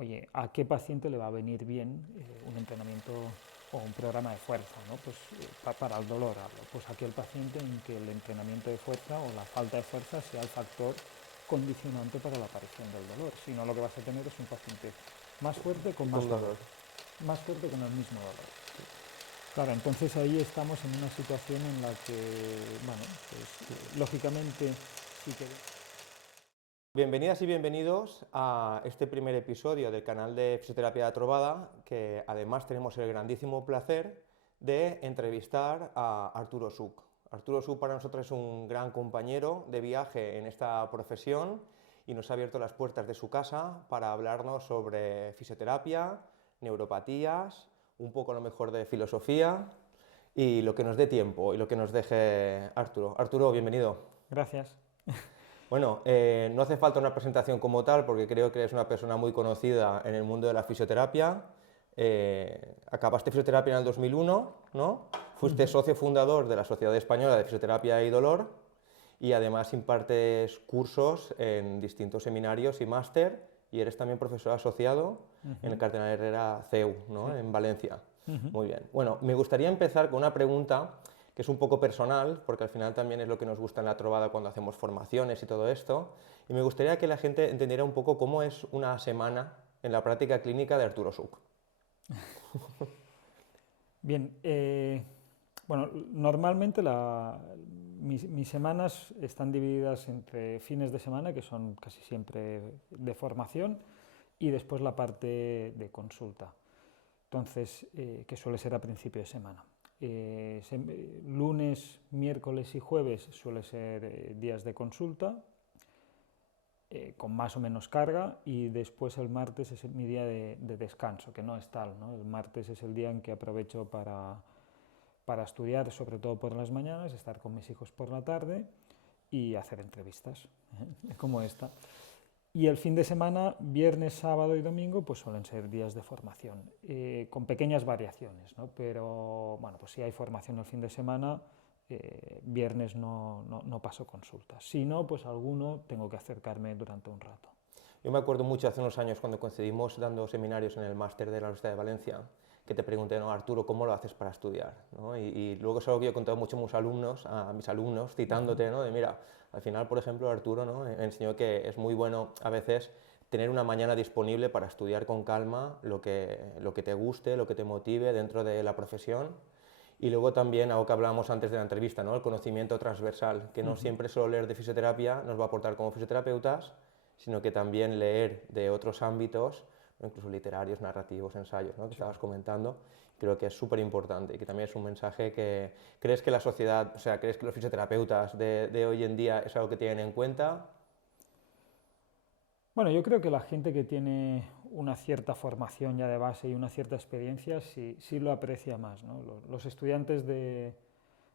oye, ¿a qué paciente le va a venir bien un entrenamiento o un programa de fuerza, ¿no? Pues, para el dolor hablo, pues aquel paciente en que el entrenamiento de fuerza o la falta de fuerza sea el factor condicionante para la aparición del dolor. Si no, lo que vas a tener es un paciente más fuerte con más Con dolor, dolor. más fuerte con el mismo dolor. Sí. Claro, entonces ahí estamos en una situación en la que, bueno, pues, lógicamente sí que... Bienvenidas y bienvenidos a este primer episodio del canal de Fisioterapia de Trovada, que además tenemos el grandísimo placer de entrevistar a Arturo Such. Arturo Such para nosotros es un gran compañero de viaje en esta profesión y nos ha abierto las puertas de su casa para hablarnos sobre fisioterapia, neuropatías, un poco a lo mejor de filosofía y lo que nos dé tiempo y lo que nos deje Arturo. Arturo, bienvenido. Gracias. Bueno, no hace falta una presentación como tal, porque creo que eres una persona muy conocida en el mundo de la fisioterapia. Acabaste fisioterapia en el 2001, ¿no? Fuiste socio fundador de la Sociedad Española de Fisioterapia y Dolor y además impartes cursos en distintos seminarios y máster y eres también profesor asociado en el Cardenal Herrera CEU, ¿no? Sí. En Valencia. Muy bien. Bueno, me gustaría empezar con una pregunta que es un poco personal, porque al final también es lo que nos gusta en la trovada cuando hacemos formaciones y todo esto, y me gustaría que la gente entendiera un poco cómo es una semana en la práctica clínica de Arturo Such. Bien, bueno, normalmente mis semanas están divididas entre fines de semana, que son casi siempre de formación, y después la parte de consulta, entonces, que suele ser a principio de semana. Lunes, miércoles y jueves suele ser días de consulta, con más o menos carga, y después el martes es mi día de descanso, que no es tal, ¿no? El martes es el día en que aprovecho para estudiar, sobre todo por las mañanas, estar con mis hijos por la tarde y hacer entrevistas, como esta. Y el fin de semana, viernes, sábado y domingo, pues suelen ser días de formación, con pequeñas variaciones, ¿no? Pero bueno, pues si hay formación el fin de semana, viernes no paso consultas. Si no, pues alguno tengo que acercarme durante un rato. Yo me acuerdo mucho hace unos años cuando coincidimos dando seminarios en el máster de la Universidad de Valencia, que te pregunté, no, Arturo, ¿cómo lo haces para estudiar? ¿No? Y luego es algo que yo he contado mucho a mis alumnos, citándote, ¿no? De mira, al final, por ejemplo, Arturo, ¿no? Me enseñó que es muy bueno a veces tener una mañana disponible para estudiar con calma lo que te guste, lo que te motive dentro de la profesión. Y luego también, algo que hablábamos antes de la entrevista, ¿no? El conocimiento transversal, que no siempre solo leer de fisioterapia nos va a aportar como fisioterapeutas, sino que también leer de otros ámbitos, ¿no? Incluso literarios, narrativos, ensayos, ¿no? Que Sí. estabas comentando, creo que es súper importante y que también es un mensaje que crees que la sociedad, o sea, crees que los fisioterapeutas de hoy en día es algo que tienen en cuenta. Bueno, yo creo que la gente que tiene una cierta formación ya de base y una cierta experiencia sí lo aprecia más, ¿no? Los estudiantes de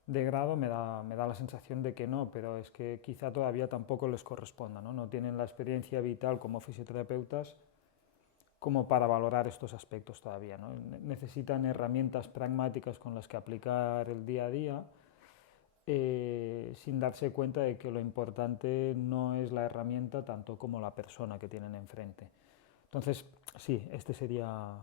grado me da la sensación de que no, pero es que quizá todavía tampoco les corresponda, ¿no? No tienen la experiencia vital como fisioterapeutas como para valorar estos aspectos todavía, ¿no? Necesitan herramientas pragmáticas con las que aplicar el día a día, sin darse cuenta de que lo importante no es la herramienta tanto como la persona que tienen enfrente. Entonces, sí, este sería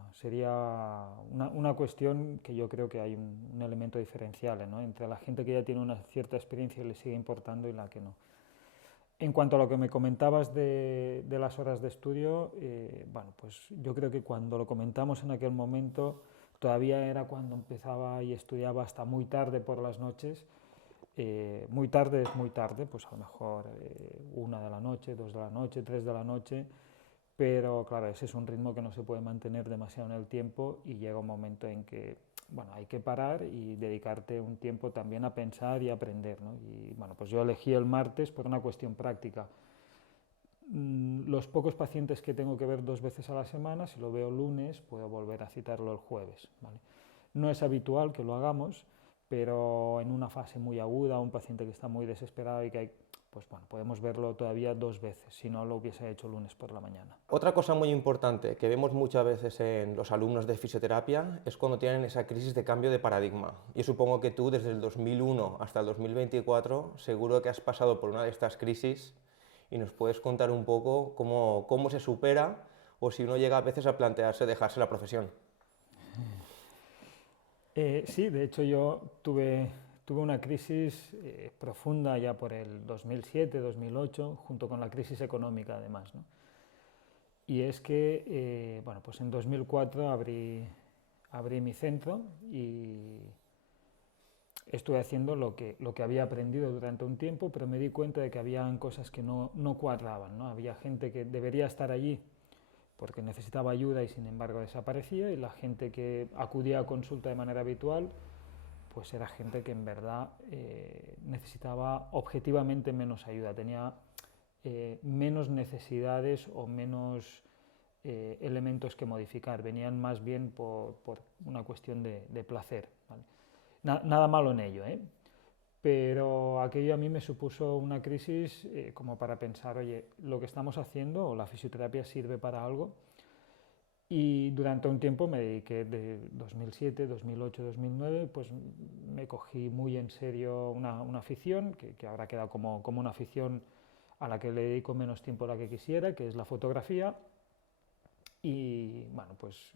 una cuestión que yo creo que hay un elemento diferencial, ¿no? Entre la gente que ya tiene una cierta experiencia y le sigue importando y la que no. En cuanto a lo que me comentabas de las horas de estudio, bueno, pues yo creo que cuando lo comentamos en aquel momento, todavía era cuando empezaba y estudiaba hasta muy tarde por las noches. Muy tarde es muy tarde, pues a lo mejor 1 de la noche, 2 de la noche, 3 de la noche, pero claro, ese es un ritmo que no se puede mantener demasiado en el tiempo y llega un momento en que, bueno, hay que parar y dedicarte un tiempo también a pensar y a aprender, ¿no? Y bueno, pues yo elegí el martes por una cuestión práctica. Los pocos pacientes que tengo que ver 2 veces a la semana, si lo veo lunes, puedo volver a citarlo el jueves, ¿vale? No es habitual que lo hagamos, pero en una fase muy aguda, un paciente que está muy desesperado y que hay, pues bueno, podemos verlo todavía 2 veces, si no lo hubiese hecho lunes por la mañana. Otra cosa muy importante que vemos muchas veces en los alumnos de fisioterapia es cuando tienen esa crisis de cambio de paradigma. Yo supongo que tú desde el 2001 hasta el 2024 seguro que has pasado por una de estas crisis y nos puedes contar un poco cómo se supera o si uno llega a veces a plantearse dejarse la profesión. Sí, de hecho yo tuve una crisis profunda ya por el 2007, 2008, junto con la crisis económica además, ¿no? Y es que, bueno, pues en 2004 abrí mi centro y estuve haciendo lo que había aprendido durante un tiempo, pero me di cuenta de que habían cosas que no cuadraban, ¿no? Había gente que debería estar allí porque necesitaba ayuda y sin embargo desaparecía, y la gente que acudía a consulta de manera habitual pues era gente que en verdad necesitaba objetivamente menos ayuda, tenía menos necesidades o menos elementos que modificar, venían más bien por una cuestión de placer, ¿vale? Nada malo en ello, ¿eh? Pero aquello a mí me supuso una crisis como para pensar, oye, lo que estamos haciendo o la fisioterapia sirve para algo. Y durante un tiempo me dediqué, de 2007, 2008, 2009, pues me cogí muy en serio una afición, que ahora queda como una afición a la que le dedico menos tiempo de la que quisiera, que es la fotografía. Y bueno, pues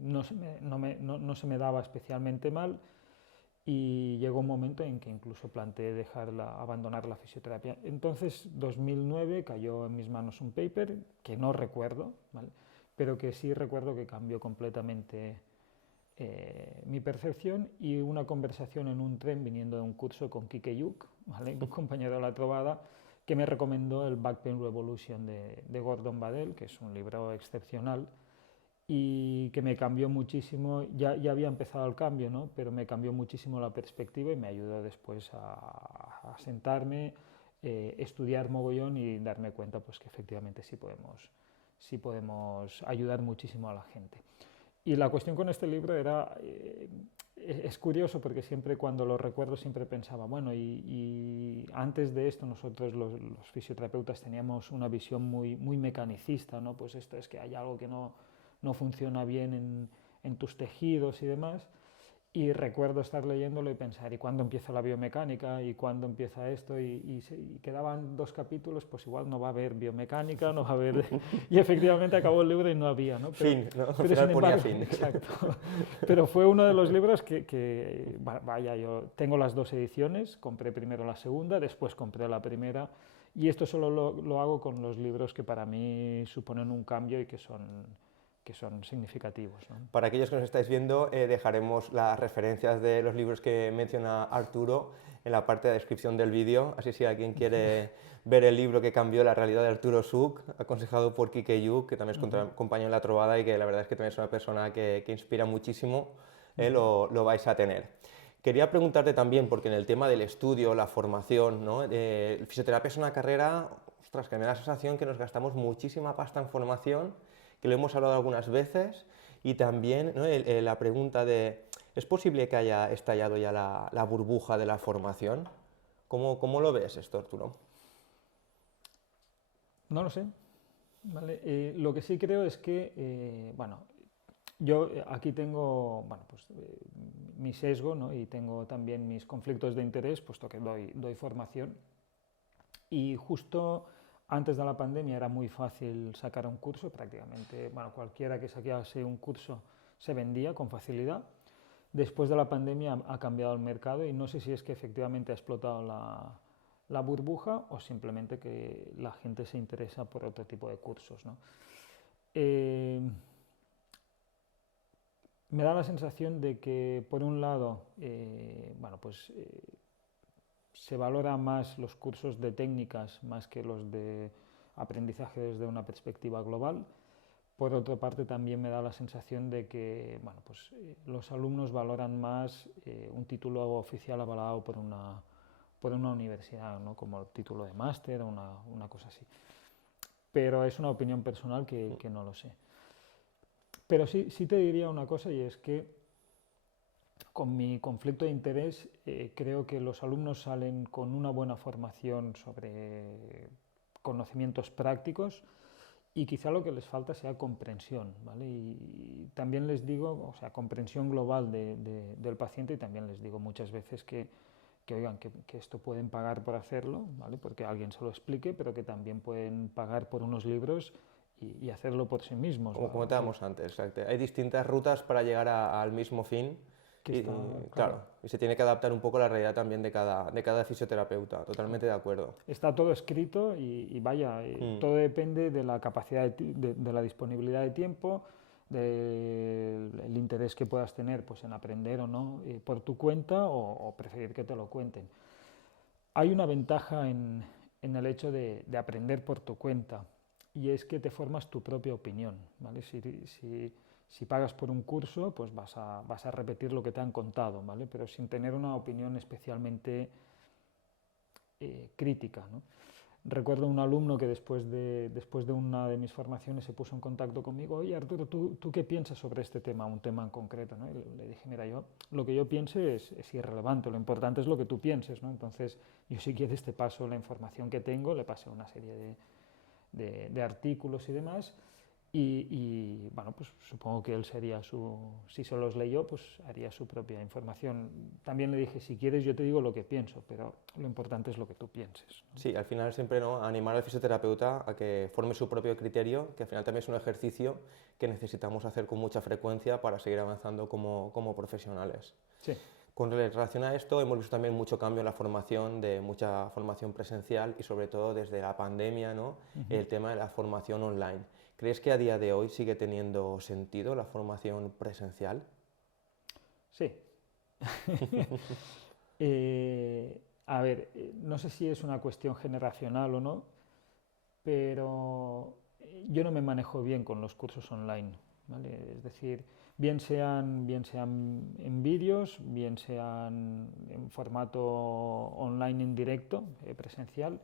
no se me daba especialmente mal, y llegó un momento en que incluso planteé abandonar la fisioterapia. Entonces, 2009 cayó en mis manos un paper que no recuerdo, ¿vale? Pero que sí recuerdo que cambió completamente mi percepción, y una conversación en un tren viniendo de un curso con Kike Yuk, ¿vale? Un compañero de la trovada, que me recomendó el Back Pain Revolution de Gordon Badel, que es un libro excepcional y que me cambió muchísimo. Ya había empezado el cambio, ¿no? Pero me cambió muchísimo la perspectiva y me ayudó después a sentarme, estudiar mogollón y darme cuenta pues, que efectivamente sí podemos ayudar muchísimo a la gente. Y la cuestión con este libro era, es curioso porque siempre cuando lo recuerdo siempre pensaba, bueno, y antes de esto nosotros los fisioterapeutas teníamos una visión muy mecanicista, ¿no? Pues esto es que hay algo que no funciona bien en tus tejidos y demás. Y recuerdo estar leyéndolo y pensar, ¿y cuándo empieza la biomecánica? ¿Y cuándo empieza esto? Y quedaban 2 capítulos, pues igual no va a haber biomecánica, no va a haber... Y efectivamente acabó el libro y no había, ¿no? Fin, ¿no? Al Pero final sin ponía embargo, fin. exacto. Pero fue uno de los libros vaya, yo tengo las 2 ediciones, compré primero la segunda, después compré la primera, y esto solo lo hago con los libros que para mí suponen un cambio y que son significativos, ¿no? Para aquellos que nos estáis viendo, dejaremos las referencias de los libros que menciona Arturo en la parte de descripción del vídeo, así si alguien quiere ver el libro que cambió la realidad de Arturo Suk, aconsejado por Kike Yuk, que también es compañero en la trovada y que la verdad es que también es una persona que inspira muchísimo, lo vais a tener. Quería preguntarte también, porque en el tema del estudio, la formación, ¿no? Fisioterapia es una carrera, ostras, que me da la sensación que nos gastamos muchísima pasta en formación, que lo hemos hablado algunas veces, y también, ¿no? La pregunta de, ¿es posible que haya estallado ya la burbuja de la formación? ¿Cómo lo ves esto, Arturo? No lo sé, ¿vale? Lo que sí creo es que, bueno, yo aquí tengo, bueno, pues, mi sesgo, ¿no? Y tengo también mis conflictos de interés, puesto que doy formación, y justo antes de la pandemia era muy fácil sacar un curso, prácticamente, bueno, cualquiera que saquease un curso se vendía con facilidad. Después de la pandemia ha cambiado el mercado y no sé si es que efectivamente ha explotado la burbuja o simplemente que la gente se interesa por otro tipo de cursos, ¿no? Me da la sensación de que, por un lado, bueno, pues, se valora más los cursos de técnicas más que los de aprendizaje desde una perspectiva global. Por otra parte, también me da la sensación de que, bueno, pues, los alumnos valoran más un título oficial avalado por una universidad, ¿no? Como el título de máster o una cosa así. Pero es una opinión personal que no lo sé. Pero sí te diría una cosa, y es que con mi conflicto de interés creo que los alumnos salen con una buena formación sobre conocimientos prácticos, y quizá lo que les falta sea comprensión, ¿vale? Y también les digo, o sea, comprensión global del paciente, y también les digo muchas veces que oigan, que esto pueden pagar por hacerlo, ¿vale? Porque alguien se lo explique, pero que también pueden pagar por unos libros y hacerlo por sí mismos. Como ¿no? comentábamos antes, exacto. Hay distintas rutas para llegar al mismo fin Que y, está, claro, y se tiene que adaptar un poco a la realidad también de cada fisioterapeuta, totalmente de acuerdo. está todo escrito y vaya, todo depende de la capacidad, de la disponibilidad de tiempo, del interés que puedas tener pues, en aprender o no por tu cuenta o preferir que te lo cuenten. Hay una ventaja en el hecho de aprender por tu cuenta y es que te formas tu propia opinión. ¿Vale? Si pagas por un curso, pues vas a repetir lo que te han contado, ¿vale? Pero sin tener una opinión especialmente crítica, ¿no? Recuerdo un alumno que después de una de mis formaciones se puso en contacto conmigo, oye Arturo, ¿tú qué piensas sobre este tema, un tema en concreto? ¿No? Y le dije, mira, lo que yo piense es irrelevante, lo importante es lo que tú pienses, ¿no? Entonces yo si quieres te paso la información que tengo, le pasé una serie de artículos y demás, bueno, pues supongo que él sería si se los leyó, pues haría su propia información. También le dije, si quieres yo te digo lo que pienso, pero lo importante es lo que tú pienses, ¿no? Sí, al final siempre, ¿no?, animar al fisioterapeuta a que forme su propio criterio, que al final también es un ejercicio que necesitamos hacer con mucha frecuencia para seguir avanzando como profesionales. Sí. Con relación a esto, hemos visto también mucho cambio en la formación, de mucha formación presencial y sobre todo desde la pandemia, ¿no?, el tema de la formación online. ¿Crees que a día de hoy sigue teniendo sentido la formación presencial? Sí. A ver, no sé si es una cuestión generacional o no, pero yo no me manejo bien con los cursos online, ¿vale? Es decir, bien sean en vídeos, bien sean en formato online en directo, presencial,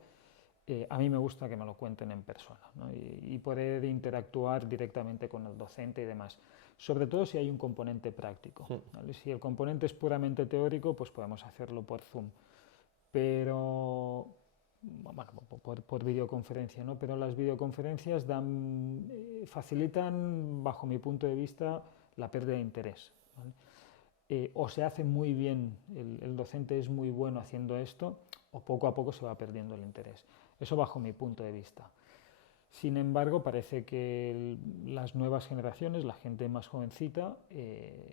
a mí me gusta que me lo cuenten en persona, ¿no? y poder interactuar directamente con el docente y demás. Sobre todo si hay un componente práctico, ¿vale? Si el componente es puramente teórico, pues podemos hacerlo por Zoom. Pero, bueno, por videoconferencia, ¿no? Pero las videoconferencias facilitan, bajo mi punto de vista, la pérdida de interés, ¿vale? O se hace muy bien, el docente es muy bueno haciendo esto, o poco a poco se va perdiendo el interés. Eso bajo mi punto de vista. Sin embargo, parece que las nuevas generaciones, la gente más jovencita,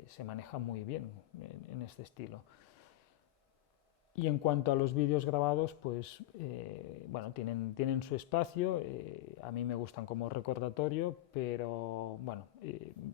se maneja muy bien en este estilo. Y en cuanto a los vídeos grabados, pues bueno, tienen su espacio, a mí me gustan como recordatorio, pero bueno,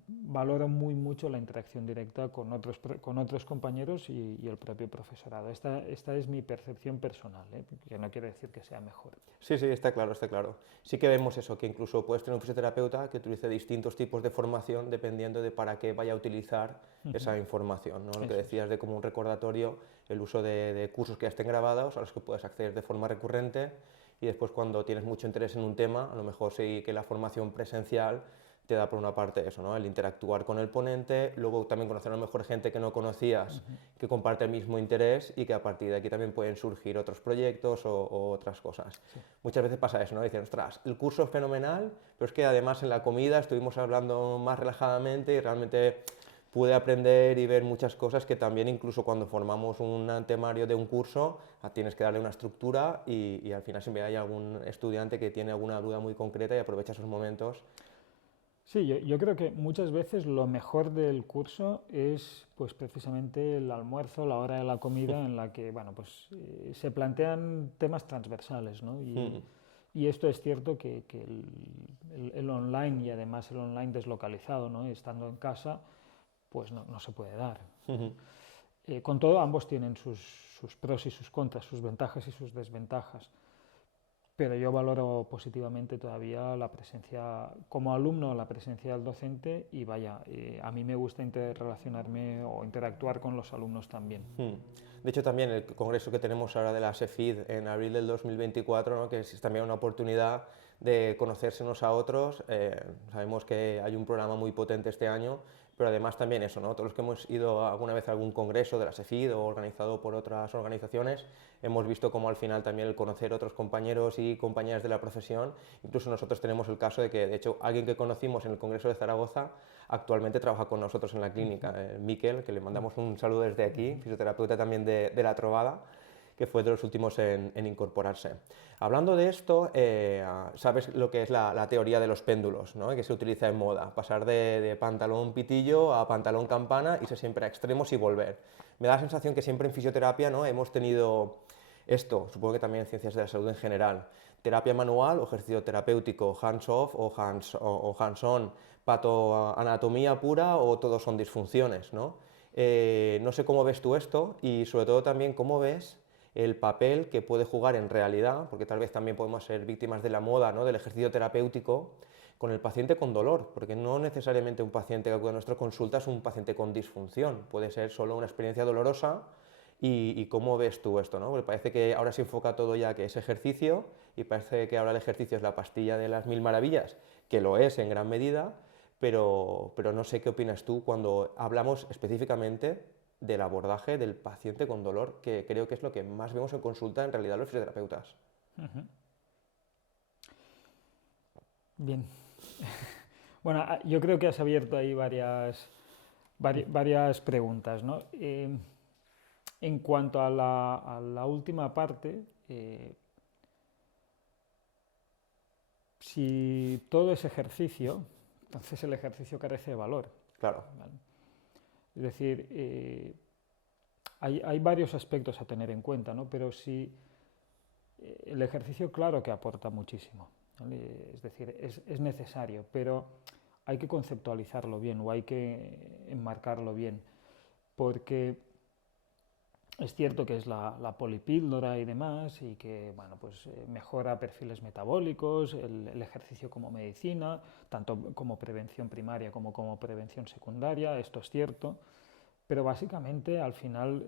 valoro muy mucho la interacción directa con otros compañeros y el propio profesorado. Esta es mi percepción personal, que no quiere decir que sea mejor. Sí, sí, está claro, está claro. Sí que vemos eso, que incluso puedes tener un fisioterapeuta que utilice distintos tipos de formación dependiendo de para qué vaya a utilizar esa información, ¿no? Lo que decías de como un recordatorio, el uso de cursos que ya estén grabados a los que puedes acceder de forma recurrente y después cuando tienes mucho interés en un tema, a lo mejor sí que la formación presencial te da por una parte eso, ¿no?, el interactuar con el ponente, luego también conocer a lo mejor gente que no conocías, que comparte el mismo interés y que a partir de aquí también pueden surgir otros proyectos o otras cosas. Sí. Muchas veces pasa eso, ¿no? Dicen, ostras, el curso es fenomenal, pero es que además en la comida estuvimos hablando más relajadamente y realmente pude aprender y ver muchas cosas que también incluso cuando formamos un temario de un curso tienes que darle una estructura y al final siempre hay algún estudiante que tiene alguna duda muy concreta y aprovecha esos momentos. Sí, yo creo que muchas veces lo mejor del curso es pues precisamente el almuerzo, la hora de la comida en la que bueno, pues, se plantean temas transversales, ¿no? Y esto es cierto que el online y además el online deslocalizado, ¿no?, estando en casa, pues no se puede dar. Con todo, ambos tienen sus pros y sus contras, sus ventajas y sus desventajas. Pero yo valoro positivamente todavía la presencia, como alumno, la presencia del docente y vaya, a mí me gusta interrelacionarme o interactuar con los alumnos también. De hecho, también el congreso que tenemos ahora de la SEFID en abril del 2024, ¿no?, que es también una oportunidad de conocerse unos a otros. Sabemos que hay un programa muy potente este año, pero además también eso, ¿no?, todos los que hemos ido alguna vez a algún congreso de la SEFID o organizado por otras organizaciones, hemos visto cómo al final también el conocer otros compañeros y compañeras de la profesión, incluso nosotros tenemos el caso de que, de hecho, alguien que conocimos en el Congreso de Zaragoza actualmente trabaja con nosotros en la clínica, Miquel, que le mandamos un saludo desde aquí, fisioterapeuta también de La Trovada, que fue de los últimos en incorporarse. Hablando de esto, sabes lo que es la teoría de los péndulos, ¿no? Que se utiliza en moda, pasar de pantalón pitillo a pantalón campana, irse siempre a extremos y volver. Me da la sensación que siempre en fisioterapia, ¿no? Hemos tenido esto, supongo que también en ciencias de la salud en general, terapia manual o ejercicio terapéutico, hands-off o hands-on, patoanatomía pura o todos son disfunciones, ¿no? No sé cómo ves tú esto y sobre todo también cómo ves el papel que puede jugar en realidad, porque tal vez también podemos ser víctimas de la moda, ¿no? Del ejercicio terapéutico con el paciente con dolor, porque no necesariamente un paciente que acude a nuestra consulta es un paciente con disfunción, puede ser solo una experiencia dolorosa. Y cómo ves tú esto, ¿no? Porque parece que ahora se enfoca todo ya que es ejercicio y parece que ahora el ejercicio es la pastilla de las mil maravillas, que lo es en gran medida, pero no sé qué opinas tú cuando hablamos específicamente del abordaje del paciente con dolor, que creo que es lo que más vemos en consulta en realidad los fisioterapeutas. Ujú. Bien. Bueno, yo creo que has abierto ahí varias preguntas, ¿no? En cuanto a la última parte, si todo es ejercicio, entonces el ejercicio carece de valor. Claro. ¿Vale? Es decir, hay varios aspectos a tener en cuenta, ¿no? Pero si el ejercicio, claro que aporta muchísimo, ¿vale? Es decir, es necesario, pero hay que conceptualizarlo bien o hay que enmarcarlo bien, porque es cierto que es la polipíldora y demás, y que bueno, pues, mejora perfiles metabólicos, el ejercicio como medicina, tanto como prevención primaria como prevención secundaria, esto es cierto, pero básicamente al final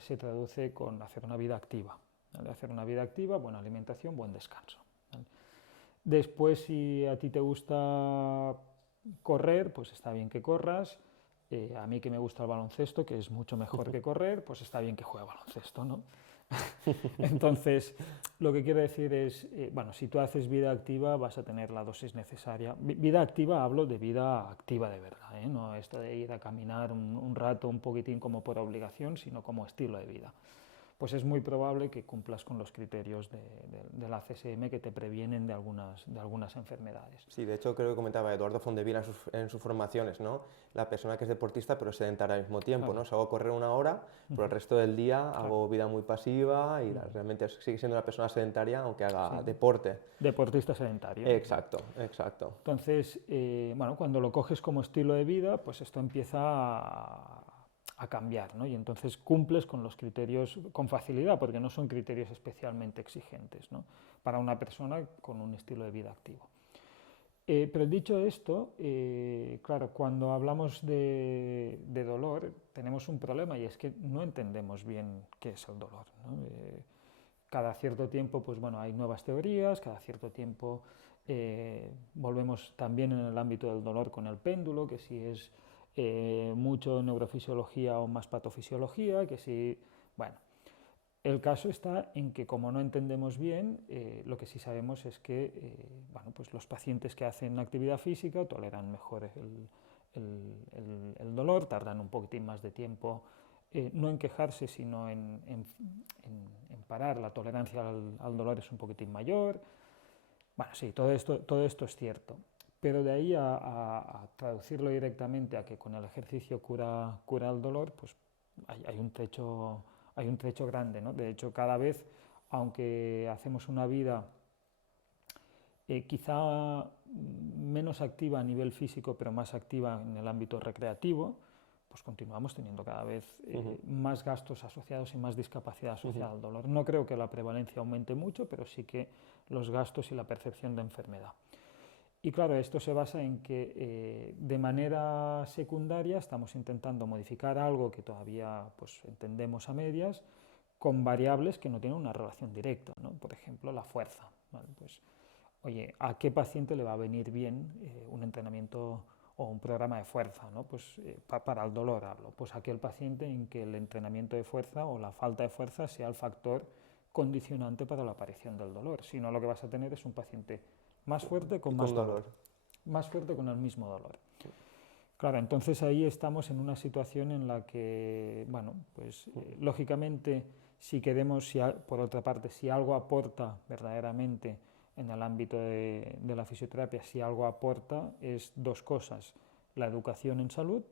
se traduce con hacer una vida activa, ¿vale? Hacer una vida activa, buena alimentación, buen descanso, ¿vale? Después, si a ti te gusta correr, pues está bien que corras. A mí que me gusta el baloncesto, que es mucho mejor que correr, pues está bien que juegue baloncesto, ¿no? Entonces, lo que quiero decir es, bueno, si tú haces vida activa vas a tener la dosis necesaria. Vida activa, hablo de vida activa de verdad, ¿eh? No esto de ir a caminar un rato, un poquitín como por obligación, sino como estilo de vida. Pues es muy probable que cumplas con los criterios de la CSM que te previenen de algunas enfermedades. Sí, de hecho creo que comentaba Eduardo Fondevila en sus formaciones, ¿no? La persona que es deportista pero sedentaria al mismo tiempo, Claro. ¿no? Salgo a correr una hora, pero el resto del día Claro. hago vida muy pasiva y realmente sigue siendo una persona sedentaria aunque haga Sí. deporte. Deportista sedentario. Exacto, exacto. Entonces, bueno, cuando lo coges como estilo de vida, pues esto empieza a cambiar, ¿no? Y entonces cumples con los criterios con facilidad, porque no son criterios especialmente exigentes, ¿no? Para una persona con un estilo de vida activo. Pero dicho esto, claro, cuando hablamos de dolor tenemos un problema y es que no entendemos bien qué es el dolor, ¿no? Cada cierto tiempo, pues bueno, hay nuevas teorías, cada cierto tiempo volvemos también en el ámbito del dolor con el péndulo, que si es mucho neurofisiología o más patofisiología, que si, bueno, el caso está en que como no entendemos bien, lo que sí sabemos es que bueno, pues los pacientes que hacen actividad física toleran mejor el dolor, tardan un poquitín más de tiempo, no en quejarse, sino en parar, la tolerancia al dolor es un poquitín mayor. Bueno, sí, todo esto es cierto, pero de ahí a traducirlo directamente a que con el ejercicio cura el dolor, pues hay un trecho grande, ¿no? De hecho, cada vez, aunque hacemos una vida quizá menos activa a nivel físico, pero más activa en el ámbito recreativo, pues continuamos teniendo cada vez más gastos asociados y más discapacidad asociada al dolor. No creo que la prevalencia aumente mucho, pero sí que los gastos y la percepción de enfermedad. Y claro, esto se basa en que de manera secundaria estamos intentando modificar algo que todavía pues, entendemos a medias, con variables que no tienen una relación directa, ¿no? Por ejemplo, la fuerza, ¿vale? Pues, oye, ¿a qué paciente le va a venir bien un entrenamiento o un programa de fuerza, ¿no? Pues, para el dolor hablo, pues aquel paciente en que el entrenamiento de fuerza o la falta de fuerza sea el factor condicionante para la aparición del dolor. Si no, lo que vas a tener es un paciente más fuerte con más dolor, más fuerte con el mismo dolor. Claro, entonces ahí estamos en una situación en la que, bueno, pues lógicamente Por otra parte, si algo aporta verdaderamente en el ámbito de la fisioterapia, si algo aporta es dos cosas, la educación en salud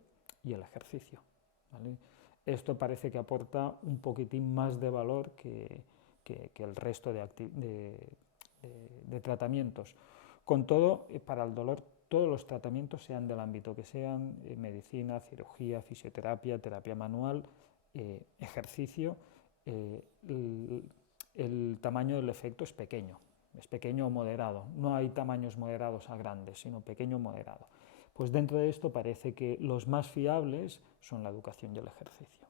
y el ejercicio, ¿vale? Esto parece que aporta un poquitín más de valor que el resto de tratamientos. Con todo, para el dolor, todos los tratamientos, sean del ámbito que sean, medicina, cirugía, fisioterapia, terapia manual, ejercicio, el tamaño del efecto es pequeño o moderado. No hay tamaños moderados a grandes, sino pequeño o moderado. Pues dentro de esto parece que los más fiables son la educación y el ejercicio.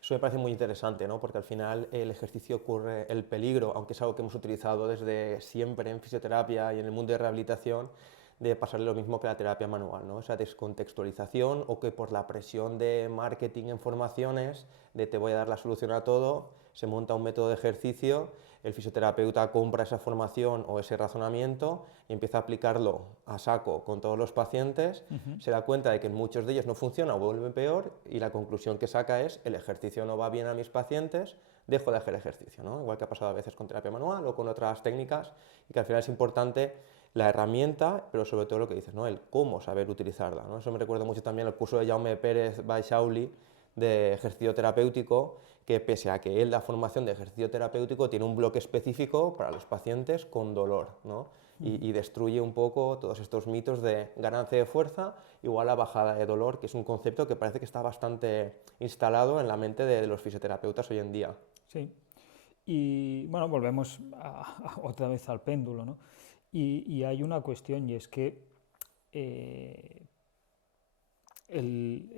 Eso me parece muy interesante, ¿no? Porque al final el ejercicio corre el peligro, aunque es algo que hemos utilizado desde siempre en fisioterapia y en el mundo de rehabilitación, de pasarle lo mismo que la terapia manual, ¿no? Esa descontextualización, o que por la presión de marketing en formaciones, de te voy a dar la solución a todo, se monta un método de ejercicio, el fisioterapeuta compra esa formación o ese razonamiento y empieza a aplicarlo a saco con todos los pacientes, se da cuenta de que en muchos de ellos no funciona o vuelve peor, y la conclusión que saca es: el ejercicio no va bien a mis pacientes, dejo de hacer ejercicio, ¿no? Igual que ha pasado a veces con terapia manual o con otras técnicas, y que al final es importante la herramienta, pero sobre todo lo que dices, ¿no? El cómo saber utilizarla, ¿no? Eso me recuerda mucho también al curso de Jaume Pérez Baixauli de ejercicio terapéutico, que pese a que él da formación de ejercicio terapéutico, tiene un bloque específico para los pacientes con dolor, ¿no? Y destruye un poco todos estos mitos de ganancia de fuerza igual a bajada de dolor, que es un concepto que parece que está bastante instalado en la mente de los fisioterapeutas hoy en día. Sí, y bueno, volvemos otra vez al péndulo, ¿no? Y hay una cuestión, y es que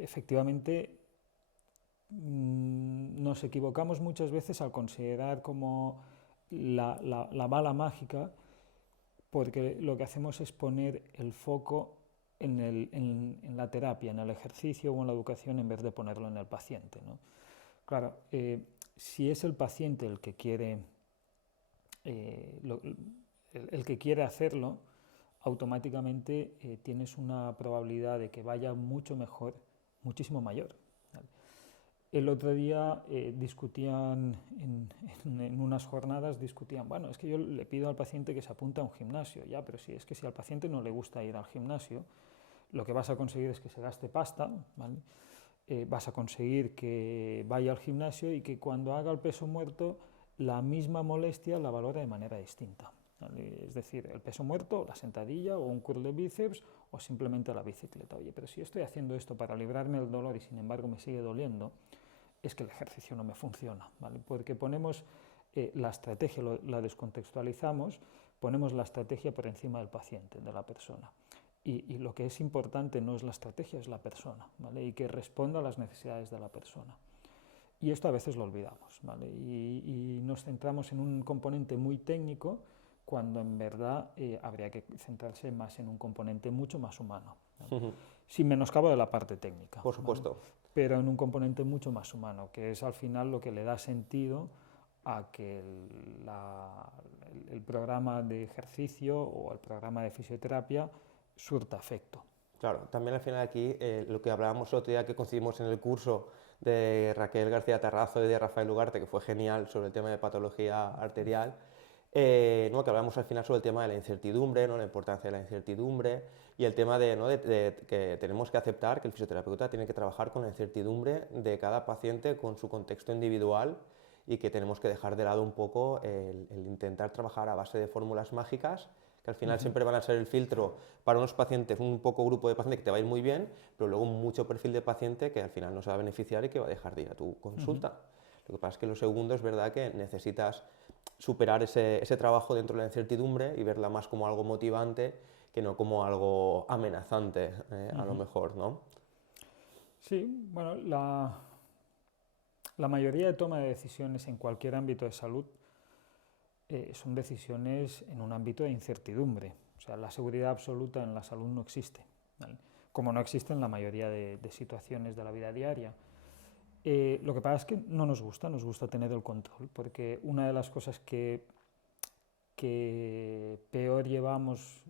efectivamente nos equivocamos muchas veces al considerar como la bala mágica, porque lo que hacemos es poner el foco en la terapia, en el ejercicio o en la educación, en vez de ponerlo en el paciente, ¿no? Claro, si es el paciente el que quiere, el que quiere hacerlo, automáticamente tienes una probabilidad de que vaya mucho mejor, muchísimo mayor, ¿vale? El otro día discutían en unas jornadas, bueno, es que yo le pido al paciente que se apunte a un gimnasio, ya, pero es que si al paciente no le gusta ir al gimnasio, lo que vas a conseguir es que se gaste pasta, ¿vale? Vas a conseguir que vaya al gimnasio y que cuando haga el peso muerto, la misma molestia la valore de manera distinta, ¿vale? Es decir, el peso muerto, la sentadilla o un curl de bíceps o simplemente la bicicleta. Oye, pero si yo estoy haciendo esto para librarme del dolor y sin embargo me sigue doliendo, es que el ejercicio no me funciona, ¿vale? Porque ponemos la estrategia, la descontextualizamos, ponemos la estrategia por encima del paciente, de la persona. Y lo que es importante no es la estrategia, es la persona, ¿vale? Y que responda a las necesidades de la persona. Y esto a veces lo olvidamos, ¿vale? Y nos centramos en un componente muy técnico, cuando en verdad habría que centrarse más en un componente mucho más humano, ¿vale? Sin menoscabo de la parte técnica, Por supuesto. ¿vale? Pero en un componente mucho más humano, que es al final lo que le da sentido a que el programa de ejercicio o el programa de fisioterapia surta efecto. Claro, también al final aquí lo que hablábamos el otro día que coincidimos en el curso de Raquel García Tarrazo y de Rafael Ugarte, que fue genial, sobre el tema de patología arterial, ¿no? Que hablamos al final sobre el tema de la incertidumbre, ¿no? La importancia de la incertidumbre y el tema de, ¿no? de que tenemos que aceptar que el fisioterapeuta tiene que trabajar con la incertidumbre de cada paciente, con su contexto individual, y que tenemos que dejar de lado un poco el intentar trabajar a base de fórmulas mágicas, que al final siempre van a ser el filtro para unos pacientes, un poco grupo de pacientes que te va a ir muy bien, pero luego mucho perfil de paciente que al final no se va a beneficiar y que va a dejar de ir a tu consulta. Lo que pasa es que lo segundo es verdad que necesitas superar ese trabajo dentro de la incertidumbre y verla más como algo motivante que no como algo amenazante, a lo mejor, ¿no? Sí, bueno, la mayoría de toma de decisiones en cualquier ámbito de salud son decisiones en un ámbito de incertidumbre. O sea, la seguridad absoluta en la salud no existe, ¿vale? Como no existe en la mayoría de situaciones de la vida diaria. Lo que pasa es que no nos gusta tener el control, porque una de las cosas que peor llevamos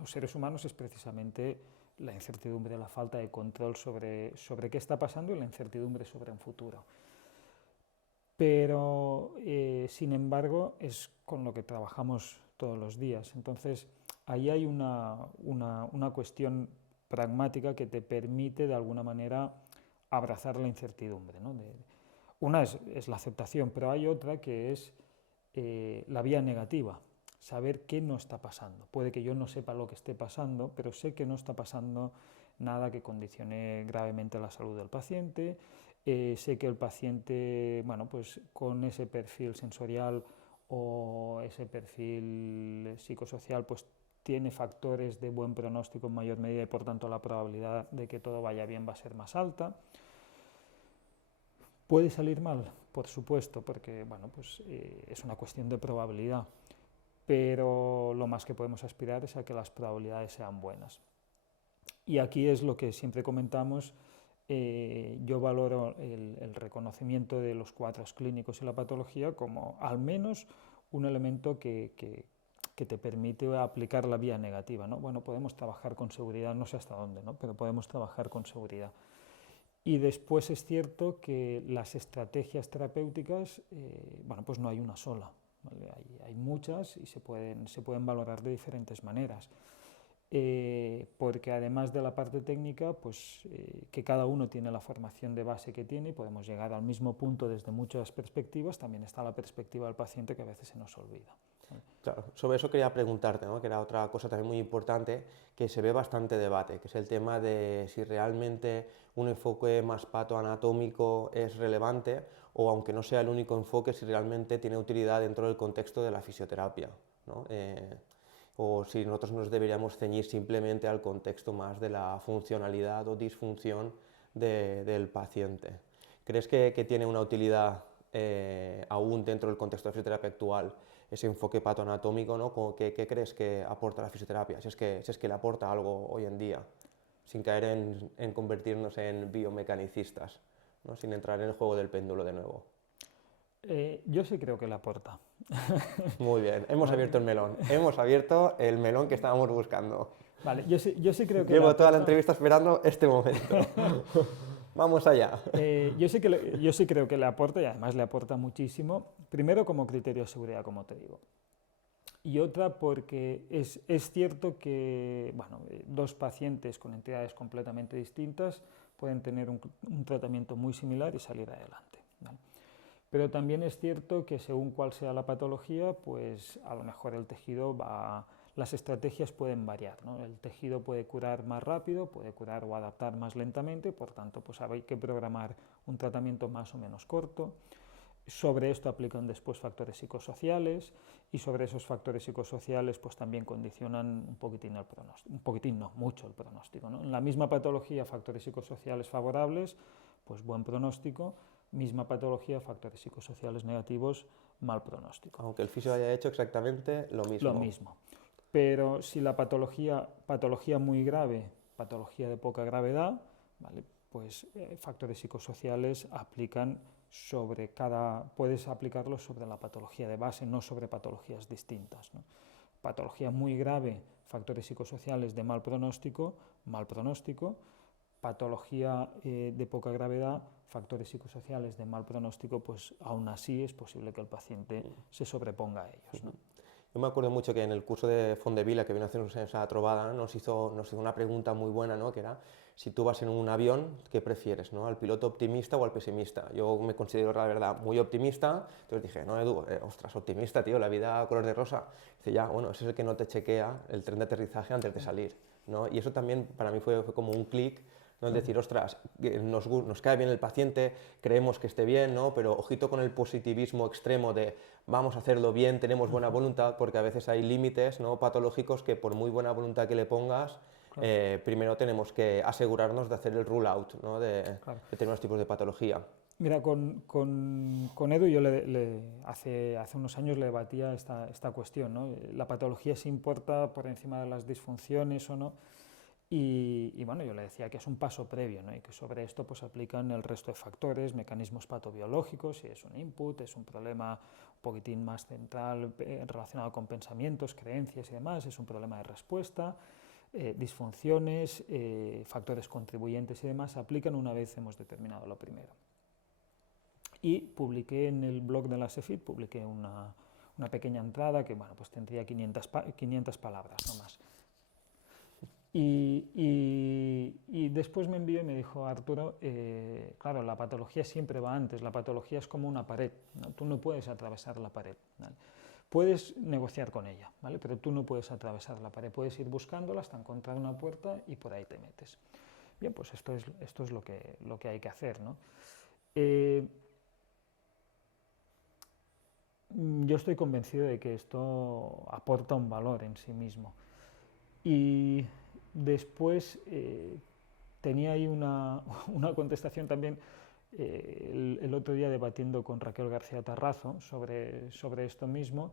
los seres humanos es precisamente la incertidumbre, la falta de control sobre qué está pasando y la incertidumbre sobre un futuro. pero sin embargo es con lo que trabajamos todos los días. Entonces ahí hay una cuestión pragmática que te permite de alguna manera abrazar la incertidumbre, ¿no? Una es la aceptación, pero hay otra que es la vía negativa, saber qué no está pasando. Puede que yo no sepa lo que esté pasando, pero sé que no está pasando nada que condicione gravemente la salud del paciente. Sé que el paciente, bueno, pues con ese perfil sensorial o ese perfil psicosocial, pues tiene factores de buen pronóstico en mayor medida y por tanto la probabilidad de que todo vaya bien va a ser más alta. ¿Puede salir mal? Por supuesto, porque bueno, pues, es una cuestión de probabilidad, pero lo más que podemos aspirar es a que las probabilidades sean buenas. Y aquí es lo que siempre comentamos, yo valoro el reconocimiento de los cuadros clínicos y la patología como al menos un elemento que te permite aplicar la vía negativa, ¿no? Bueno, podemos trabajar con seguridad, no sé hasta dónde, ¿no? Pero podemos trabajar con seguridad. Y después es cierto que las estrategias terapéuticas, bueno, pues no hay una sola, ¿vale? Hay muchas y se pueden valorar de diferentes maneras. Porque además de la parte técnica, pues que cada uno tiene la formación de base que tiene y podemos llegar al mismo punto desde muchas perspectivas, también está la perspectiva del paciente que a veces se nos olvida. Claro, sobre eso quería preguntarte, ¿no? Que era otra cosa también muy importante, que se ve bastante debate, que es el tema de si realmente un enfoque más patoanatómico es relevante o, aunque no sea el único enfoque, si realmente tiene utilidad dentro del contexto de la fisioterapia, ¿no? O si nosotros nos deberíamos ceñir simplemente al contexto más de la funcionalidad o disfunción del paciente. ¿Crees que tiene una utilidad aún dentro del contexto de la fisioterapia actual ese enfoque patoanatómico, ¿no? ¿Qué crees que aporta la fisioterapia? Si es que le aporta algo hoy en día, sin caer en convertirnos en biomecanicistas, ¿no? Sin entrar en el juego del péndulo de nuevo. Yo sí creo que le aporta. Muy bien, hemos abierto el melón que estábamos buscando. Vale, yo sí creo que le Llevo toda la aporta. entrevista esperando este momento. Vamos allá. Yo sí creo que le aporta y además le aporta muchísimo. Primero como criterio de seguridad, como te digo. Y otra porque es cierto que bueno, dos pacientes con entidades completamente distintas pueden tener un tratamiento muy similar y salir adelante, ¿vale? Pero también es cierto que según cuál sea la patología, pues a lo mejor el tejido las estrategias pueden variar, ¿no? El tejido puede curar más rápido, puede curar o adaptar más lentamente, por tanto, pues hay que programar un tratamiento más o menos corto. Sobre esto aplican después factores psicosociales y sobre esos factores psicosociales pues también condicionan un poquitín el pronóstico, un poquitín no, mucho el pronóstico, ¿no? En la misma patología, factores psicosociales favorables, pues buen pronóstico, misma patología, factores psicosociales negativos, mal pronóstico. Aunque el fisio haya hecho exactamente lo mismo. Lo mismo. Pero si la patología muy grave, patología de poca gravedad, ¿vale? Pues factores psicosociales aplican puedes aplicarlos sobre la patología de base, no sobre patologías distintas, ¿no? Patología muy grave, factores psicosociales de mal pronóstico, patología de poca gravedad, factores psicosociales de mal pronóstico, pues aún así es posible que el paciente se sobreponga a ellos, ¿no? Yo me acuerdo mucho que en el curso de Fondevila, que vino a hacer unos años a Trovada, ¿no? nos hizo una pregunta muy buena, ¿no? Que era, si tú vas en un avión, ¿qué prefieres, ¿no? ¿Al piloto optimista o al pesimista? Yo me considero, la verdad, muy optimista, entonces dije, no, Edu, ostras, optimista, tío, la vida color de rosa. Dice, ya, bueno, ese es el que no te chequea el tren de aterrizaje antes de salir, ¿no? Y eso también para mí fue como un clic, ¿no? Es decir, ostras, nos cae bien el paciente, creemos que esté bien, ¿no? Pero ojito con el positivismo extremo de vamos a hacerlo bien, tenemos buena voluntad, porque a veces hay límites, ¿no? Patológicos que por muy buena voluntad que le pongas, claro, primero tenemos que asegurarnos de hacer el rule out, ¿no? Claro. De determinados tipos de patología. Mira, con Edu yo hace unos años le debatía esta cuestión, ¿no? La patología se importa por encima de las disfunciones o no. Y bueno, yo le decía que es un paso previo, ¿no? Y que sobre esto pues aplican el resto de factores, mecanismos patobiológicos, si es un input, es un problema un poquitín más central relacionado con pensamientos, creencias y demás, es un problema de respuesta, disfunciones, factores contribuyentes y demás, se aplican una vez hemos determinado lo primero. y publiqué en el blog de la SEFIT, publiqué una pequeña entrada que bueno, pues tendría 500 palabras, no más. Y después me envió y me dijo, Arturo, claro, la patología siempre va antes, la patología es como una pared, ¿no? Tú no puedes atravesar la pared, ¿vale? Puedes negociar con ella, ¿vale? Pero tú no puedes atravesar la pared, puedes ir buscándola hasta encontrar una puerta y por ahí te metes. Bien, pues esto es lo que hay que hacer, ¿no? Yo estoy convencido de que esto aporta un valor en sí mismo. Y después tenía ahí una contestación también el otro día debatiendo con Raquel García Tarrazo sobre esto mismo.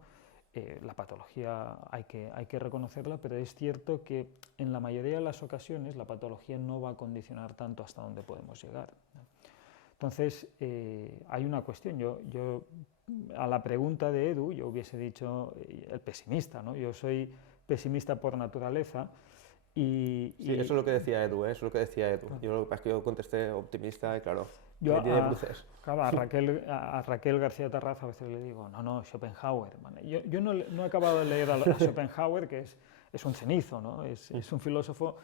La patología hay que reconocerla, pero es cierto que en la mayoría de las ocasiones la patología no va a condicionar tanto hasta dónde podemos llegar. Entonces, hay una cuestión. Yo, a la pregunta de Edu, yo hubiese dicho el pesimista, ¿no? Yo soy pesimista por naturaleza. Sí, eso es lo que decía Edu, ¿eh? Eso es lo que decía Edu. Yo lo que pasa es que yo contesté optimista y claro, yo tiene cruces. claro, a Raquel García Tarraza a veces le digo, no, Schopenhauer. Bueno, yo no he acabado de leer a Schopenhauer, que es un cenizo, ¿no? Es un filósofo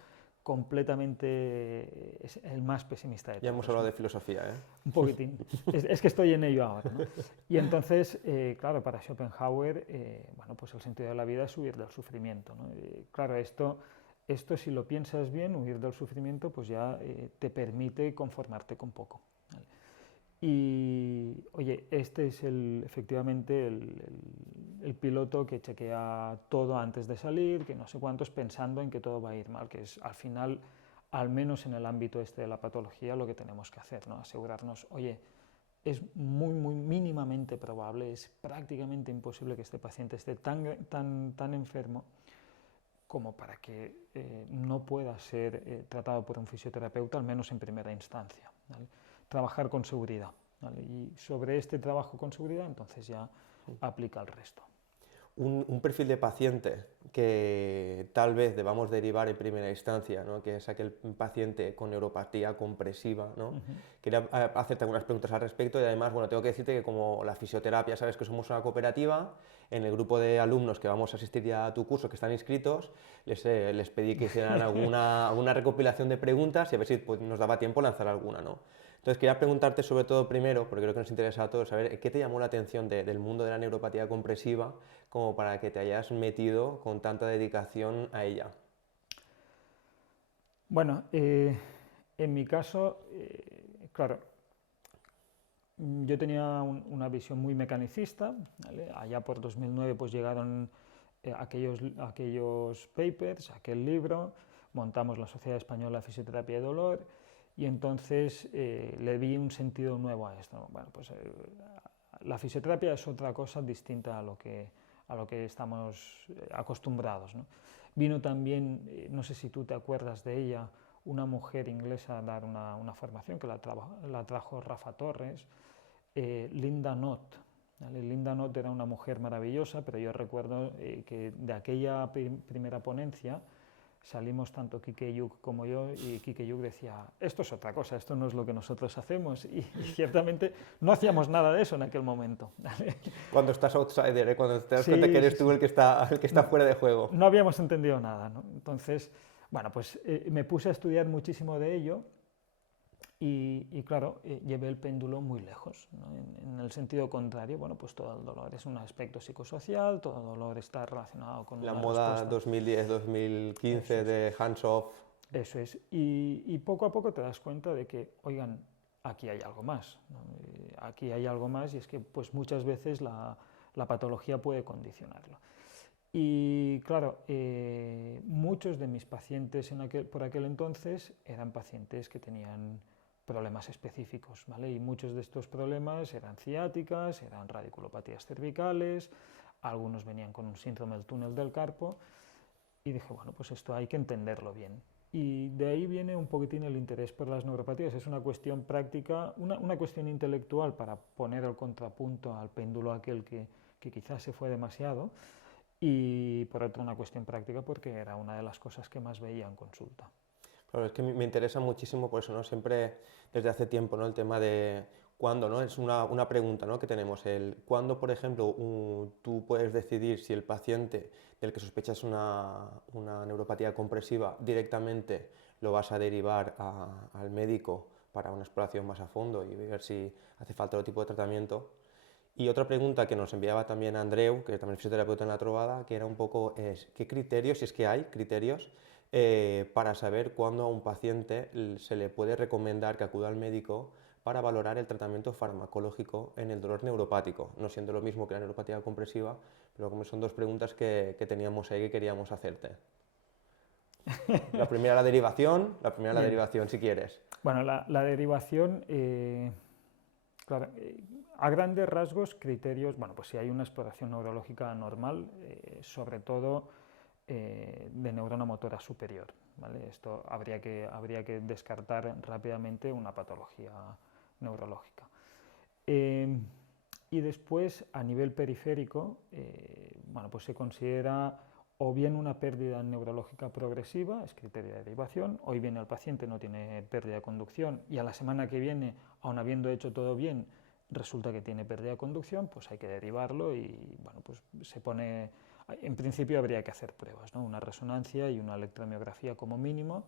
completamente, es el más pesimista de todos. Ya hemos hablado de filosofía, ¿eh? Un poquitín. Es que estoy en ello ahora, ¿no? Y entonces, claro, para Schopenhauer, bueno, pues el sentido de la vida es huir del sufrimiento, ¿no? Claro, esto si lo piensas bien, huir del sufrimiento, pues ya te permite conformarte con poco, ¿vale? Y, oye, este es efectivamente el piloto que chequea todo antes de salir, que no sé cuántos, pensando en que todo va a ir mal, que es al final, al menos en el ámbito este de la patología, lo que tenemos que hacer, ¿no? Asegurarnos, oye, es muy mínimamente probable, es prácticamente imposible que este paciente esté tan enfermo como para que no pueda ser tratado por un fisioterapeuta, al menos en primera instancia, ¿vale? Trabajar con seguridad, ¿vale? Y sobre este trabajo con seguridad, entonces ya aplica el resto. Un perfil de paciente que tal vez debamos derivar en primera instancia, ¿no? Que es aquel paciente con neuropatía compresiva, ¿no? Quería hacerte algunas preguntas al respecto y además, bueno, tengo que decirte que como la fisioterapia, sabes que somos una cooperativa, en el grupo de alumnos que vamos a asistir ya a tu curso, que están inscritos, les pedí que hicieran alguna recopilación de preguntas y a ver si pues, nos daba tiempo lanzar alguna, ¿no? Entonces quería preguntarte sobre todo primero, porque creo que nos interesa a todos saber, ¿qué te llamó la atención del mundo de la neuropatía compresiva como para que te hayas metido con tanta dedicación a ella? Bueno, en mi caso, claro, yo tenía una visión muy mecanicista, ¿vale? Allá por 2009 pues llegaron aquellos papers, aquel libro, montamos la Sociedad Española de Fisioterapia y Dolor y entonces le vi un sentido nuevo a esto. Bueno, pues la fisioterapia es otra cosa distinta a lo que estamos acostumbrados, ¿no? Vino también, no sé si tú te acuerdas de ella, una mujer inglesa a dar una formación que la trajo Rafa Torres, Linda Knott. ¿Vale? Linda Knott era una mujer maravillosa, pero yo recuerdo que de aquella primera ponencia salimos tanto Kike Yuk como yo, y Kike Yuk decía, esto es otra cosa, esto no es lo que nosotros hacemos, y ciertamente no hacíamos nada de eso en aquel momento. ¿Vale? Cuando estás outsider, ¿eh? Cuando te das cuenta que eres tú el que está fuera de juego. No habíamos entendido nada, ¿no? Entonces, bueno, pues me puse a estudiar muchísimo de ello y claro, llevé el péndulo muy lejos, ¿no? En el sentido contrario, bueno, pues todo el dolor es un aspecto psicosocial, todo dolor está relacionado con la una moda respuesta. 2010-2015 de hands-off. Eso es, y poco a poco te das cuenta de que, oigan, aquí hay algo más, ¿no? Aquí hay algo más y es que pues muchas veces la patología puede condicionarlo. Y claro, muchos de mis pacientes por aquel entonces eran pacientes que tenían problemas específicos, ¿vale? Y muchos de estos problemas eran ciáticas, eran radiculopatías cervicales, algunos venían con un síndrome del túnel del carpo, y dije, bueno, pues esto hay que entenderlo bien. Y de ahí viene un poquitín el interés por las neuropatías. Es una cuestión práctica, una cuestión intelectual para poner el contrapunto al péndulo aquel que quizás se fue demasiado, y por otra una cuestión práctica porque era una de las cosas que más veía en consulta. Claro, es que me interesa muchísimo por eso, ¿no? Siempre desde hace tiempo, ¿no? El tema de ¿Cuándo, no? Es una pregunta, ¿no?, que tenemos. ¿Cuándo, por ejemplo, tú puedes decidir si el paciente del que sospechas una neuropatía compresiva directamente lo vas a derivar al médico para una exploración más a fondo y ver si hace falta otro tipo de tratamiento? Y otra pregunta que nos enviaba también Andreu, que también es fisioterapeuta en La Trobada, que era un poco, ¿qué criterios, si es que hay criterios, para saber cuándo a un paciente se le puede recomendar que acuda al médico para valorar el tratamiento farmacológico en el dolor neuropático? No siendo lo mismo que la neuropatía compresiva, pero como son dos preguntas que teníamos ahí que queríamos hacerte. La primera la derivación, Bien. si quieres. Bueno, la derivación, claro, a grandes rasgos, criterios, bueno, pues si hay una exploración neurológica normal, sobre todo de neurona motora superior, ¿vale? Esto habría que descartar rápidamente una patología neurológica. Y después, a nivel periférico, bueno, pues se considera o bien una pérdida neurológica progresiva, es criterio de derivación. Hoy viene el paciente, no tiene pérdida de conducción, y a la semana que viene, aun habiendo hecho todo bien, resulta que tiene pérdida de conducción, pues hay que derivarlo y, bueno, pues se pone, en principio habría que hacer pruebas, ¿no? Una resonancia y una electromiografía como mínimo,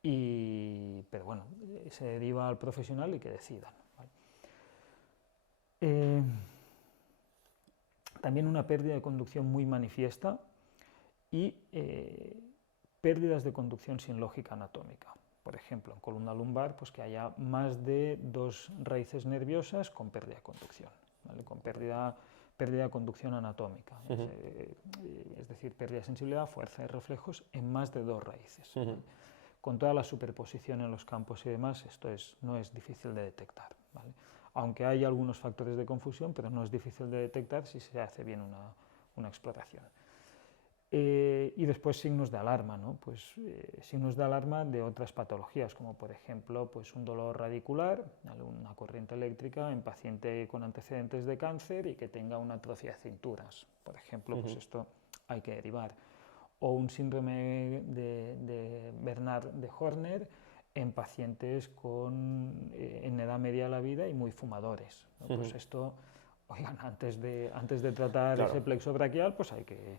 pero bueno, se deriva al profesional y que decidan, ¿vale? También una pérdida de conducción muy manifiesta y pérdidas de conducción sin lógica anatómica. Por ejemplo, en columna lumbar, pues que haya más de 2 raíces nerviosas con pérdida de conducción, ¿vale? Con pérdida de conducción anatómica, es decir, pérdida de sensibilidad, fuerza y reflejos en más de 2 raíces. ¿Vale? Con toda la superposición en los campos y demás, esto no es difícil de detectar, ¿vale? Aunque hay algunos factores de confusión, pero no es difícil de detectar si se hace bien una exploración. Y después signos de alarma, ¿no? Pues, signos de alarma de otras patologías, como por ejemplo pues un dolor radicular, una corriente eléctrica en paciente con antecedentes de cáncer y que tenga una atrofia de cinturas, por ejemplo, pues esto hay que derivar. O un síndrome de Bernard de Horner en pacientes en edad media de la vida y muy fumadores, ¿no? Pues esto, oigan, antes de tratar ese plexo braquial, pues hay que...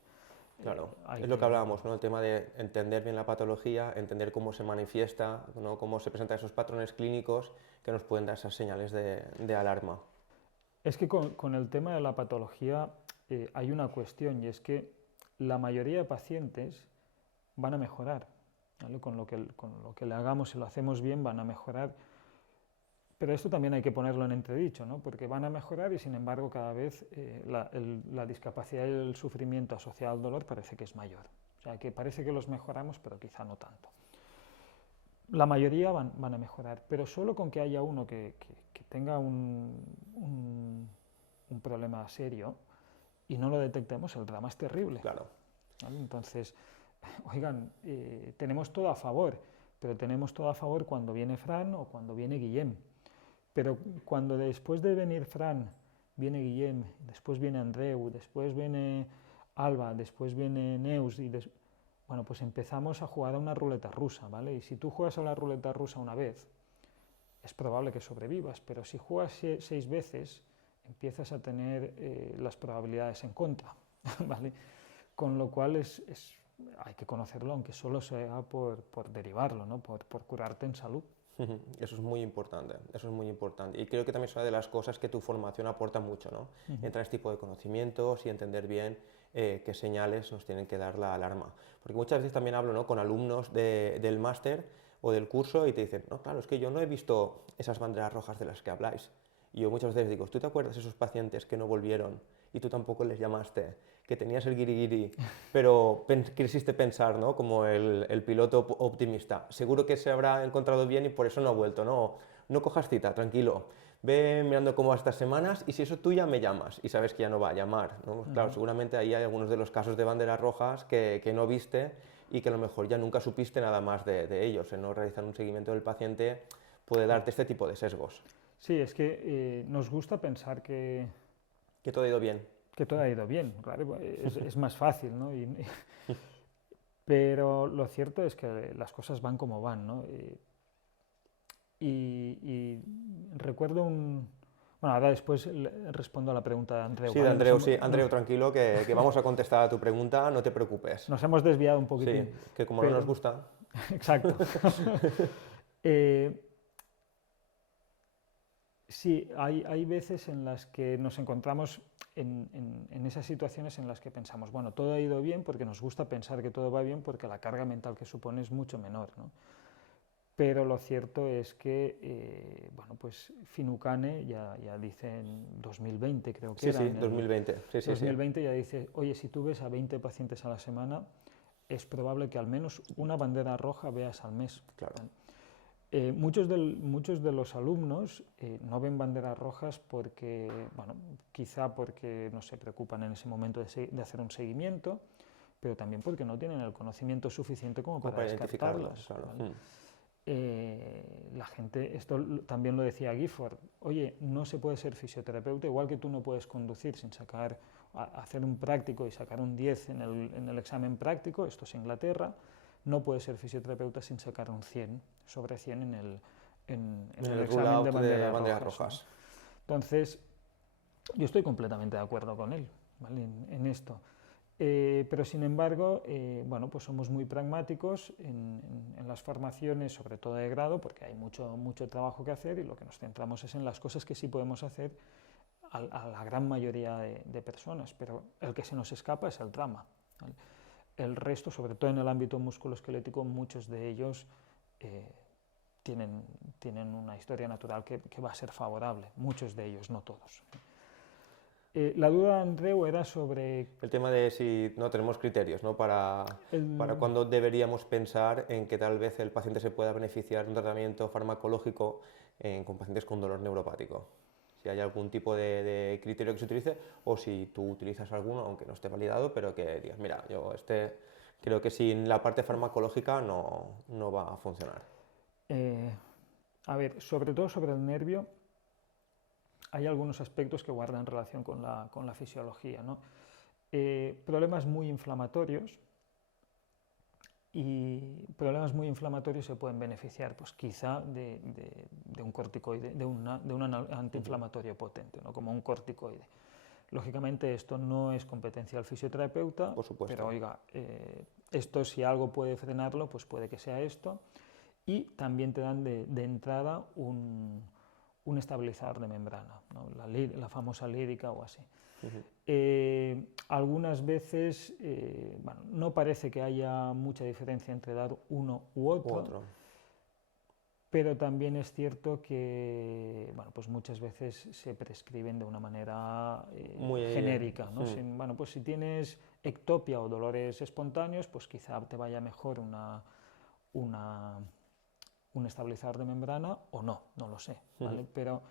Claro, es lo que hablábamos, ¿no? El tema de entender bien la patología, entender cómo se manifiesta, ¿no?, cómo se presentan esos patrones clínicos que nos pueden dar esas señales de alarma. Es que con el tema de la patología hay una cuestión, y es que la mayoría de pacientes van a mejorar, ¿vale? Con lo que le hagamos, si lo hacemos bien, van a mejorar. Pero esto también hay que ponerlo en entredicho, ¿no? Porque van a mejorar y, sin embargo, cada vez la discapacidad y el sufrimiento asociado al dolor parece que es mayor. O sea, que parece que los mejoramos, pero quizá no tanto. La mayoría van a mejorar, pero solo con que haya uno que tenga un problema serio y no lo detectemos, el drama es terrible. Claro. ¿Vale? Entonces, oigan, tenemos todo a favor, pero tenemos todo a favor cuando viene Fran o cuando viene Guillem. Pero cuando después de venir Fran viene Guillem, después viene Andreu, después viene Alba, después viene Neus, bueno, pues empezamos a jugar a una ruleta rusa, ¿vale? Y si tú juegas a la ruleta rusa una vez, es probable que sobrevivas, pero si juegas 6 veces, empiezas a tener las probabilidades en contra, ¿vale? Con lo cual hay que conocerlo, aunque solo sea por derivarlo, ¿no? Por curarte en salud. Eso es muy importante, eso es muy importante. Y creo que también es una de las cosas que tu formación aporta mucho, ¿no? Entrar en este tipo de conocimientos y entender bien qué señales nos tienen que dar la alarma. Porque muchas veces también hablo, ¿no?, con alumnos del máster o del curso y te dicen, no, claro, es que yo no he visto esas banderas rojas de las que habláis. Y yo muchas veces digo, ¿tú te acuerdas de esos pacientes que no volvieron y tú tampoco les llamaste, que tenías el guiriguiri, pero quisiste pensar, ¿no?, como el piloto optimista? Seguro que se habrá encontrado bien y por eso no ha vuelto. No, no cojas cita, tranquilo. Ve mirando cómo va estas semanas y si eso tú ya me llamas y sabes que ya no va a llamar, ¿no? Claro, seguramente ahí hay algunos de los casos de banderas rojas que no viste y que a lo mejor ya nunca supiste nada más de ellos. El no realizar un seguimiento del paciente puede darte este tipo de sesgos. Sí, es que nos gusta pensar que todo ha ido bien. Que todo ha ido bien, claro, es más fácil, ¿no? Pero lo cierto es que las cosas van como van, ¿no? y recuerdo bueno, ahora después respondo a la pregunta de Andreu. Sí, ¿vale? de Andreu, sí. Andreu, tranquilo, que vamos a contestar a tu pregunta, no te preocupes. Nos hemos desviado un poquitín. Sí, que como pero... no nos gusta... Exacto. Sí, hay veces en las que nos encontramos en esas situaciones en las que pensamos, bueno, todo ha ido bien porque nos gusta pensar que todo va bien porque la carga mental que supone es mucho menor, ¿no? Pero lo cierto es que, bueno, pues Finucane ya dice en 2020, creo que Sí, era. sí, 2020. Sí, sí, 2020 ya dice, oye, si tú ves a 20 pacientes a la semana, es probable que al menos una bandera roja veas al mes. Claro. Muchos de los alumnos no ven banderas rojas porque, bueno, quizá porque no se preocupan en ese momento de hacer un seguimiento, pero también porque no tienen el conocimiento suficiente como para descartarlas. Claro. ¿Vale? La gente, esto también lo decía Gifford, oye, no se puede ser fisioterapeuta, igual que tú no puedes conducir sin hacer un práctico y sacar un 10 en el examen práctico, esto es Inglaterra, no puedes ser fisioterapeuta sin sacar un 100 sobre 100 en el examen de banderas rojas. ¿No? Entonces, yo estoy completamente de acuerdo con él, ¿vale? en esto. Pero sin embargo, bueno, pues somos muy pragmáticos en las formaciones, sobre todo de grado, porque hay mucho trabajo que hacer y lo que nos centramos es en las cosas que sí podemos hacer a la gran mayoría de personas, pero el que se nos escapa es el trauma, ¿vale? El resto, sobre todo en el ámbito musculoesquelético, muchos de ellos tienen una historia natural que va a ser favorable, muchos de ellos, no todos. La duda de Andreu era sobre... El tema de si no tenemos criterios, ¿no? para cuándo deberíamos pensar en que tal vez el paciente se pueda beneficiar de un tratamiento farmacológico con pacientes con dolor neuropático. Si hay algún tipo de criterio que se utilice o si tú utilizas alguno, aunque no esté validado, pero que digas, mira, yo creo que sin la parte farmacológica no va a funcionar. A ver, sobre todo sobre el nervio, hay algunos aspectos que guardan relación con la fisiología, ¿no? Problemas muy inflamatorios, y problemas muy inflamatorios se pueden beneficiar, pues quizá de un corticoide, de un antiinflamatorio potente, ¿no? Como un corticoide. Lógicamente esto no es competencia del fisioterapeuta, por supuesto. Pero oiga, esto si algo puede frenarlo, pues puede que sea esto, y también te dan de entrada un estabilizador de membrana, ¿no? la famosa lírica o así. Algunas veces, bueno, no parece que haya mucha diferencia entre dar uno u otro, pero también es cierto que, bueno, pues muchas veces se prescriben de una manera muy genérica, ¿no? Bueno, pues si tienes ectopia o dolores espontáneos, pues quizá te vaya mejor un estabilizador de membrana o no lo sé, ¿vale? Pero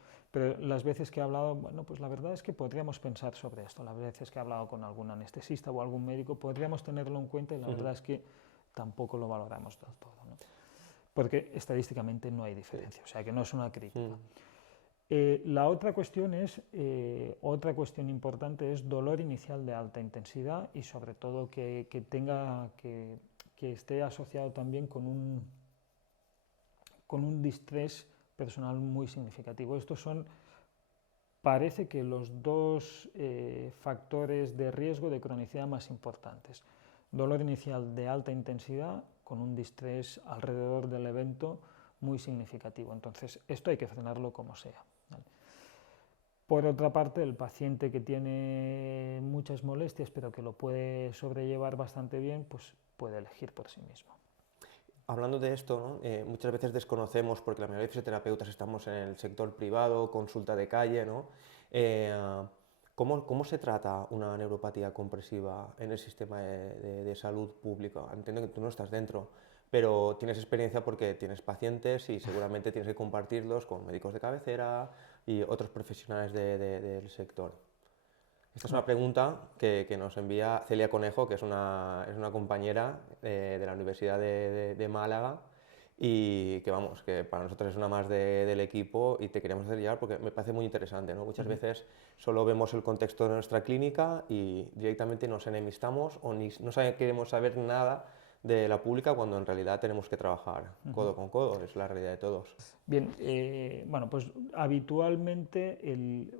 las veces que he hablado, bueno, pues la verdad es que podríamos pensar sobre esto, las veces que he hablado con algún anestesista o algún médico, podríamos tenerlo en cuenta y la verdad es que tampoco lo valoramos del todo, ¿no? Porque estadísticamente no hay diferencia, o sea que no es una crítica. La otra cuestión importante es dolor inicial de alta intensidad y sobre todo que esté asociado también con un distrés personal muy significativo. Parece que los dos factores de riesgo de cronicidad más importantes. Dolor inicial de alta intensidad con un distrés alrededor del evento muy significativo. Entonces, esto hay que frenarlo como sea, ¿vale? Por otra parte, el paciente que tiene muchas molestias pero que lo puede sobrellevar bastante bien, pues puede elegir por sí mismo. Hablando de esto, ¿no? Muchas veces desconocemos, porque la mayoría de fisioterapeutas estamos en el sector privado, consulta de calle, ¿no? ¿Cómo se trata una neuropatía compresiva en el sistema de salud pública? Entiendo que tú no estás dentro, pero tienes experiencia porque tienes pacientes y seguramente tienes que compartirlos con médicos de cabecera y otros profesionales del sector. Esta es una pregunta que nos envía Celia Conejo, que es una compañera de la Universidad de Málaga y que, vamos, que para nosotros es una más del equipo y te queremos hacer llegar porque me parece muy interesante, ¿no? Muchas veces solo vemos el contexto de nuestra clínica y directamente nos enemistamos o no queremos saber nada de la pública cuando en realidad tenemos que trabajar codo con codo, es la realidad de todos. Bien, bueno, pues habitualmente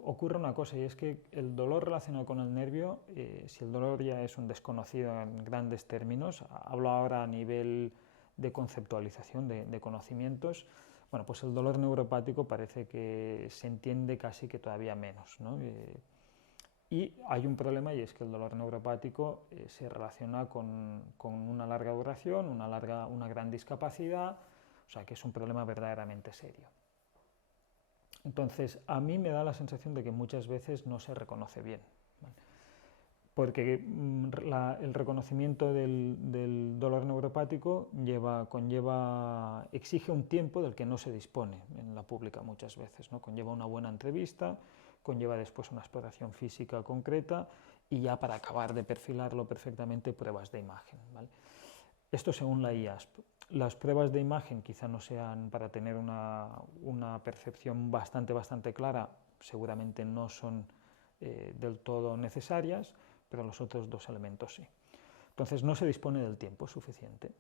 ocurre una cosa y es que el dolor relacionado con el nervio, si el dolor ya es un desconocido en grandes términos, hablo ahora a nivel de conceptualización, de conocimientos, bueno, pues el dolor neuropático parece que se entiende casi que todavía menos, ¿no? Y hay un problema y es que el dolor neuropático se relaciona con una larga duración, una gran discapacidad, o sea que es un problema verdaderamente serio. Entonces, a mí me da la sensación de que muchas veces no se reconoce bien, ¿vale? Porque el reconocimiento del dolor neuropático exige un tiempo del que no se dispone en la pública muchas veces, ¿no? Conlleva una buena entrevista, conlleva después una exploración física concreta y ya para acabar de perfilarlo perfectamente pruebas de imagen, ¿vale? Esto según la IASP. Las pruebas de imagen quizá no sean para tener una percepción bastante clara, seguramente no son del todo necesarias, pero los otros dos elementos sí. Entonces no se dispone del tiempo suficiente.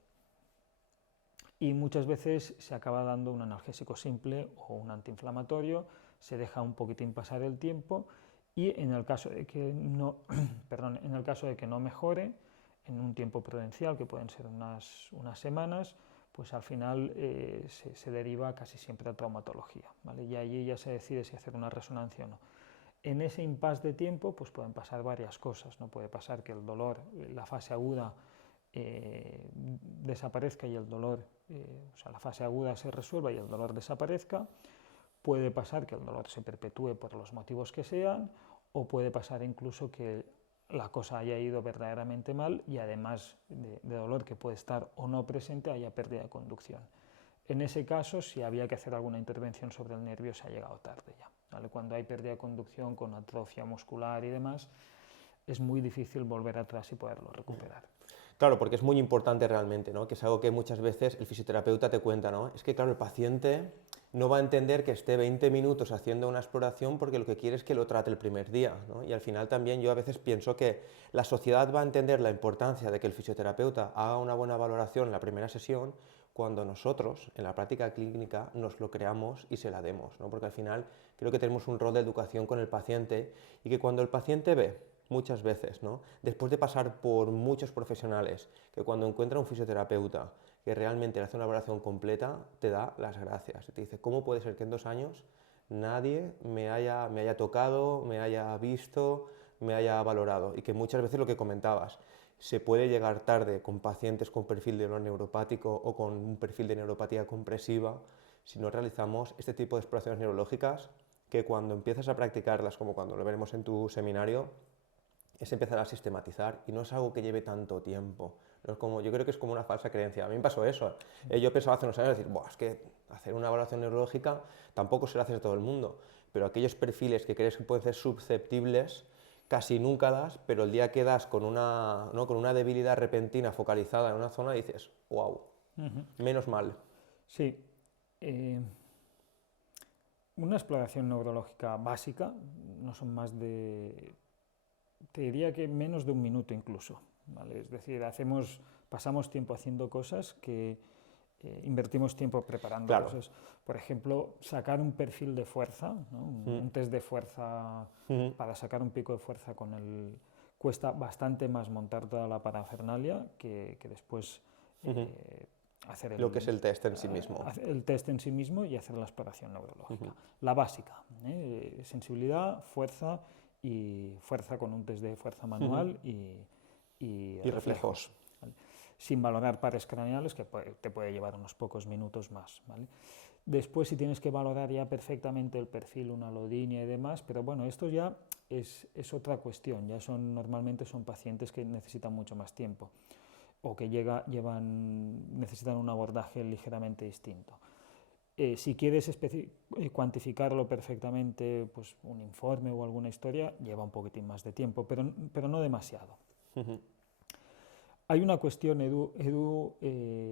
Y muchas veces se acaba dando un analgésico simple o un antiinflamatorio, se deja un poquitín pasar el tiempo y en el caso de que no, perdón, en el caso de que no mejore, en un tiempo prudencial, que pueden ser unas semanas, pues al final se deriva casi siempre a traumatología, ¿vale? Y allí ya se decide si hacer una resonancia o no. En ese impasse de tiempo pues pueden pasar varias cosas, ¿no? Puede pasar que el dolor, la fase aguda, desaparezca y el dolor, o sea, la fase aguda se resuelva y el dolor desaparezca. Puede pasar que el dolor se perpetúe por los motivos que sean, o puede pasar incluso que la cosa haya ido verdaderamente mal y además de dolor que puede estar o no presente, haya pérdida de conducción. En ese caso, si había que hacer alguna intervención sobre el nervio, se ha llegado tarde ya, ¿vale? Cuando hay pérdida de conducción con atrofia muscular y demás, es muy difícil volver atrás y poderlo recuperar. Claro, porque es muy importante realmente, ¿no? Que es algo que muchas veces el fisioterapeuta te cuenta, ¿no? Es que, claro, el paciente no va a entender que esté 20 minutos haciendo una exploración porque lo que quiere es que lo trate el primer día, ¿no? Y al final también yo a veces pienso que la sociedad va a entender la importancia de que el fisioterapeuta haga una buena valoración en la primera sesión cuando nosotros, en la práctica clínica, nos lo creamos y se la demos, ¿no? Porque al final creo que tenemos un rol de educación con el paciente y que cuando el paciente ve muchas veces, ¿no? Después de pasar por muchos profesionales, que cuando encuentra un fisioterapeuta que realmente le hace una valoración completa, te da las gracias. Y te dice, ¿cómo puede ser que en 2 años nadie me haya tocado, me haya visto, me haya valorado? Y que muchas veces lo que comentabas, se puede llegar tarde con pacientes con perfil de dolor neuropático o con un perfil de neuropatía compresiva si no realizamos este tipo de exploraciones neurológicas que cuando empiezas a practicarlas, como cuando lo veremos en tu seminario, es empezar a sistematizar y no es algo que lleve tanto tiempo. No es como, yo creo que es como una falsa creencia. A mí me pasó eso. Yo pensaba hace unos años decir, es que hacer una evaluación neurológica tampoco se lo hace a todo el mundo, pero aquellos perfiles que crees que pueden ser susceptibles casi nunca das, pero el día que das con una, ¿no? con una debilidad repentina focalizada en una zona dices, wow, menos mal. Sí. Una exploración neurológica básica no son más de, te diría que menos de 1 minuto incluso, ¿vale? Es decir, pasamos tiempo haciendo cosas que invertimos tiempo preparando Claro. cosas. Por ejemplo, sacar un perfil de fuerza, ¿no? Un test de fuerza para sacar un pico de fuerza cuesta bastante más montar toda la parafernalia que después hacer lo que es el test en sí mismo. el test en sí mismo y hacer la exploración neurológica. La básica, sensibilidad, fuerza y fuerza con un test de fuerza manual y reflejos. ¿Vale? Sin valorar pares craneales, que te puede llevar unos pocos minutos más, ¿vale? Después, si tienes que valorar ya perfectamente el perfil, una lodinia y demás, pero bueno, esto ya es otra cuestión, ya normalmente son pacientes que necesitan mucho más tiempo o que necesitan un abordaje ligeramente distinto. Si quieres cuantificarlo perfectamente, pues un informe o alguna historia lleva un poquitín más de tiempo, pero no demasiado. Hay una cuestión, Edu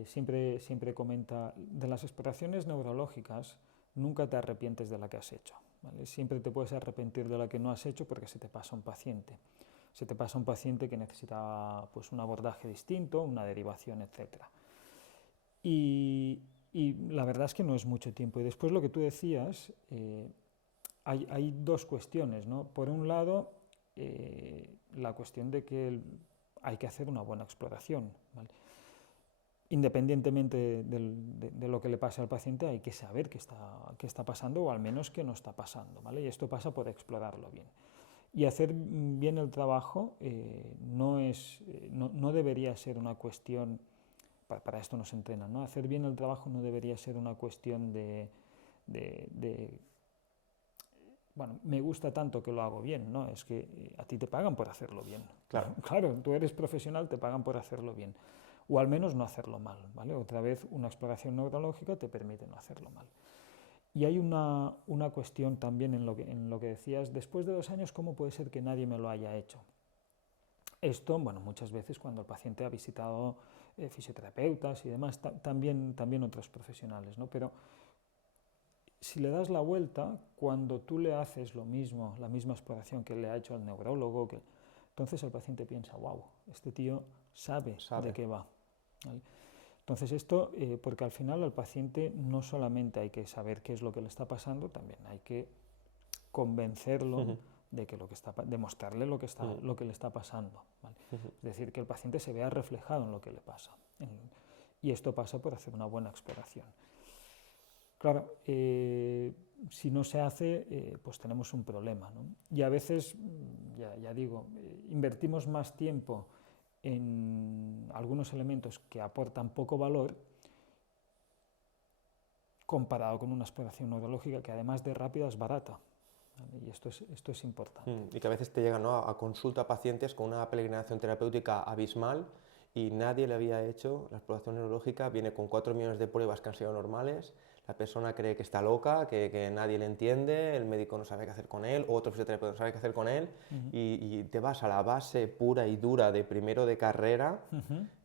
siempre comenta, de las exploraciones neurológicas nunca te arrepientes de la que has hecho, ¿vale? Siempre te puedes arrepentir de la que no has hecho porque se te pasa un paciente. se te pasa un paciente que necesita pues, un abordaje distinto, una derivación, etc. Y la verdad es que no es mucho tiempo. Y después lo que tú decías, hay dos cuestiones, ¿no? Por un lado, la cuestión de que hay que hacer una buena exploración, ¿vale? Independientemente de lo que le pase al paciente, hay que saber qué está pasando o al menos qué no está pasando, ¿vale? Y esto pasa por explorarlo bien. Y hacer bien el trabajo no debería ser una cuestión, para esto nos entrenan, ¿no? Hacer bien el trabajo no debería ser una cuestión bueno, me gusta tanto que lo hago bien, ¿no? Es que a ti te pagan por hacerlo bien. Claro. Claro, tú eres profesional, te pagan por hacerlo bien. O al menos no hacerlo mal, ¿vale? Otra vez, una exploración neurológica te permite no hacerlo mal. Y hay una cuestión también en lo que decías, después de 2 años, ¿cómo puede ser que nadie me lo haya hecho? Esto, bueno, muchas veces cuando el paciente ha visitado fisioterapeutas y demás, también otros profesionales, ¿no? Pero si le das la vuelta, cuando tú le haces lo mismo, la misma exploración que le ha hecho el neurólogo, entonces el paciente piensa, wow, este tío sabe. De qué va, ¿vale? Entonces esto, porque al final al paciente no solamente hay que saber qué es lo que le está pasando, también hay que convencerlo de que demostrarle lo que le está pasando, ¿vale? Es decir, que el paciente se vea reflejado en lo que le pasa. Y esto pasa por hacer una buena exploración. Claro, si no se hace, pues tenemos un problema, ¿no? Y a veces, ya digo, invertimos más tiempo en algunos elementos que aportan poco valor comparado con una exploración neurológica que además de rápida es barata, ¿vale? Y esto es importante. Y que a veces te llegan, ¿no?, a consulta pacientes con una peregrinación terapéutica abismal y nadie le había hecho la exploración neurológica, viene con 4 millones de pruebas que han sido normales, la persona cree que está loca, que nadie le entiende, el médico no sabe qué hacer con él, otro fisioterapeuta no sabe qué hacer con él, y te vas a la base pura y dura de primero de carrera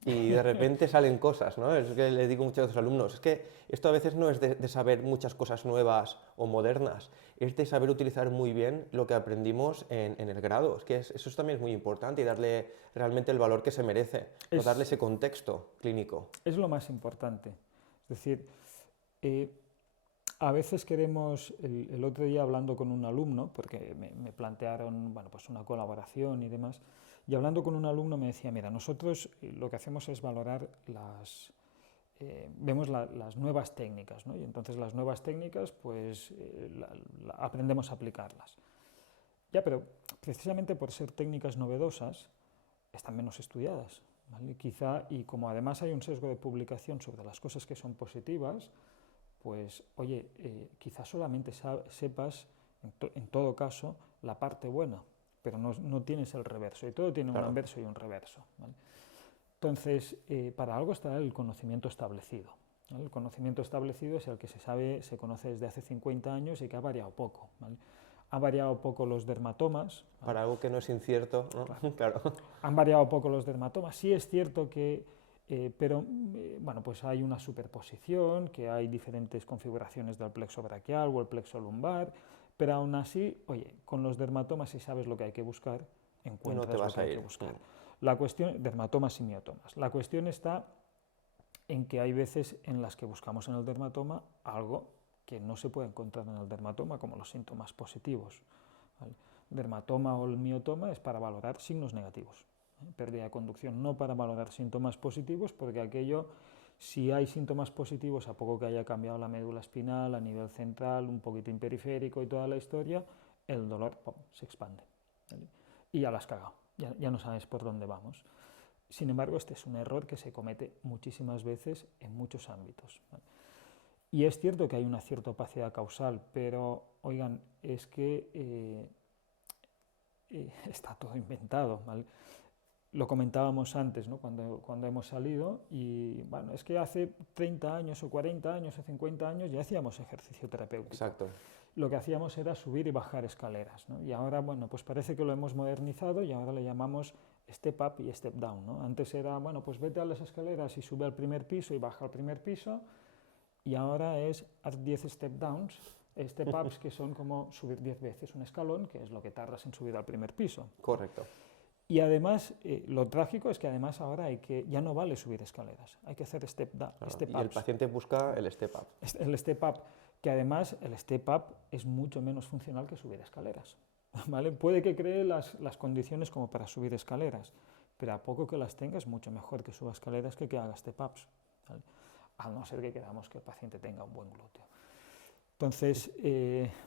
y de repente salen cosas, ¿no? Es que le digo muchas veces a los alumnos, es que esto a veces no es de saber muchas cosas nuevas o modernas, es de saber utilizar muy bien lo que aprendimos en el grado. Es que eso también es muy importante y darle realmente el valor que se merece, no darle ese contexto clínico. Es lo más importante. Es decir, a veces queremos, el otro día hablando con un alumno, porque me plantearon, bueno, pues una colaboración y demás, y hablando con un alumno me decía, mira, nosotros lo que hacemos es valorar vemos las nuevas técnicas, ¿no? Y entonces las nuevas técnicas, pues aprendemos a aplicarlas. Ya, pero precisamente por ser técnicas novedosas, están menos estudiadas, ¿vale? Quizá, y como además hay un sesgo de publicación sobre las cosas que son positivas, pues, oye, quizás solamente sepas, en todo caso, la parte buena, pero no tienes el reverso, y todo tiene un anverso y un reverso, ¿vale? Entonces, para algo está el conocimiento establecido, ¿vale? El conocimiento establecido es el que se conoce desde hace 50 años y que ha variado poco, ¿vale? Han variado poco los dermatomas, ¿vale? Para algo que no es incierto, ¿no? Claro. Han variado poco los dermatomas. Sí es cierto que, pero bueno, pues hay una superposición, que hay diferentes configuraciones del plexo braquial o el plexo lumbar, pero aún así, oye, con los dermatomas, si sabes lo que hay que buscar, encuentras lo que hay que buscar. La cuestión, dermatomas y miotomas. La cuestión está en que hay veces en las que buscamos en el dermatoma algo que no se puede encontrar en el dermatoma, como los síntomas positivos, ¿vale? El dermatoma o el miotoma es para valorar signos negativos, ¿eh? Pérdida de conducción, no para valorar síntomas positivos, porque aquello, si hay síntomas positivos, a poco que haya cambiado la médula espinal a nivel central, un poquitín periférico y toda la historia, el dolor se expande, ¿vale? Y ya lo has cagado, ya no sabes por dónde vamos. Sin embargo, este es un error que se comete muchísimas veces en muchos ámbitos, ¿vale? Y es cierto que hay una cierta opacidad causal, pero, oigan, es que está todo inventado, ¿vale? Lo comentábamos antes, ¿no? cuando hemos salido, y bueno, es que hace 30 años o 40 años o 50 años ya hacíamos ejercicio terapéutico. Exacto. Lo que hacíamos era subir y bajar escaleras, ¿no? Y ahora, bueno, pues parece que lo hemos modernizado y ahora le llamamos step up y step down, ¿no? Antes era, bueno, pues vete a las escaleras y sube al primer piso y baja al primer piso, y ahora es haz 10 step downs, step ups, que son como subir 10 veces un escalón, que es lo que tardas en subir al primer piso. Correcto. Y además, lo trágico es que además ahora ya no vale subir escaleras, hay que hacer step Y el paciente busca el step up. El step up, que además el step up es mucho menos funcional que subir escaleras. ¿Vale? Puede que cree las condiciones como para subir escaleras, pero a poco que las tenga es mucho mejor que suba escaleras que haga step ups, ¿vale? A no ser que queramos que el paciente tenga un buen glúteo. Entonces,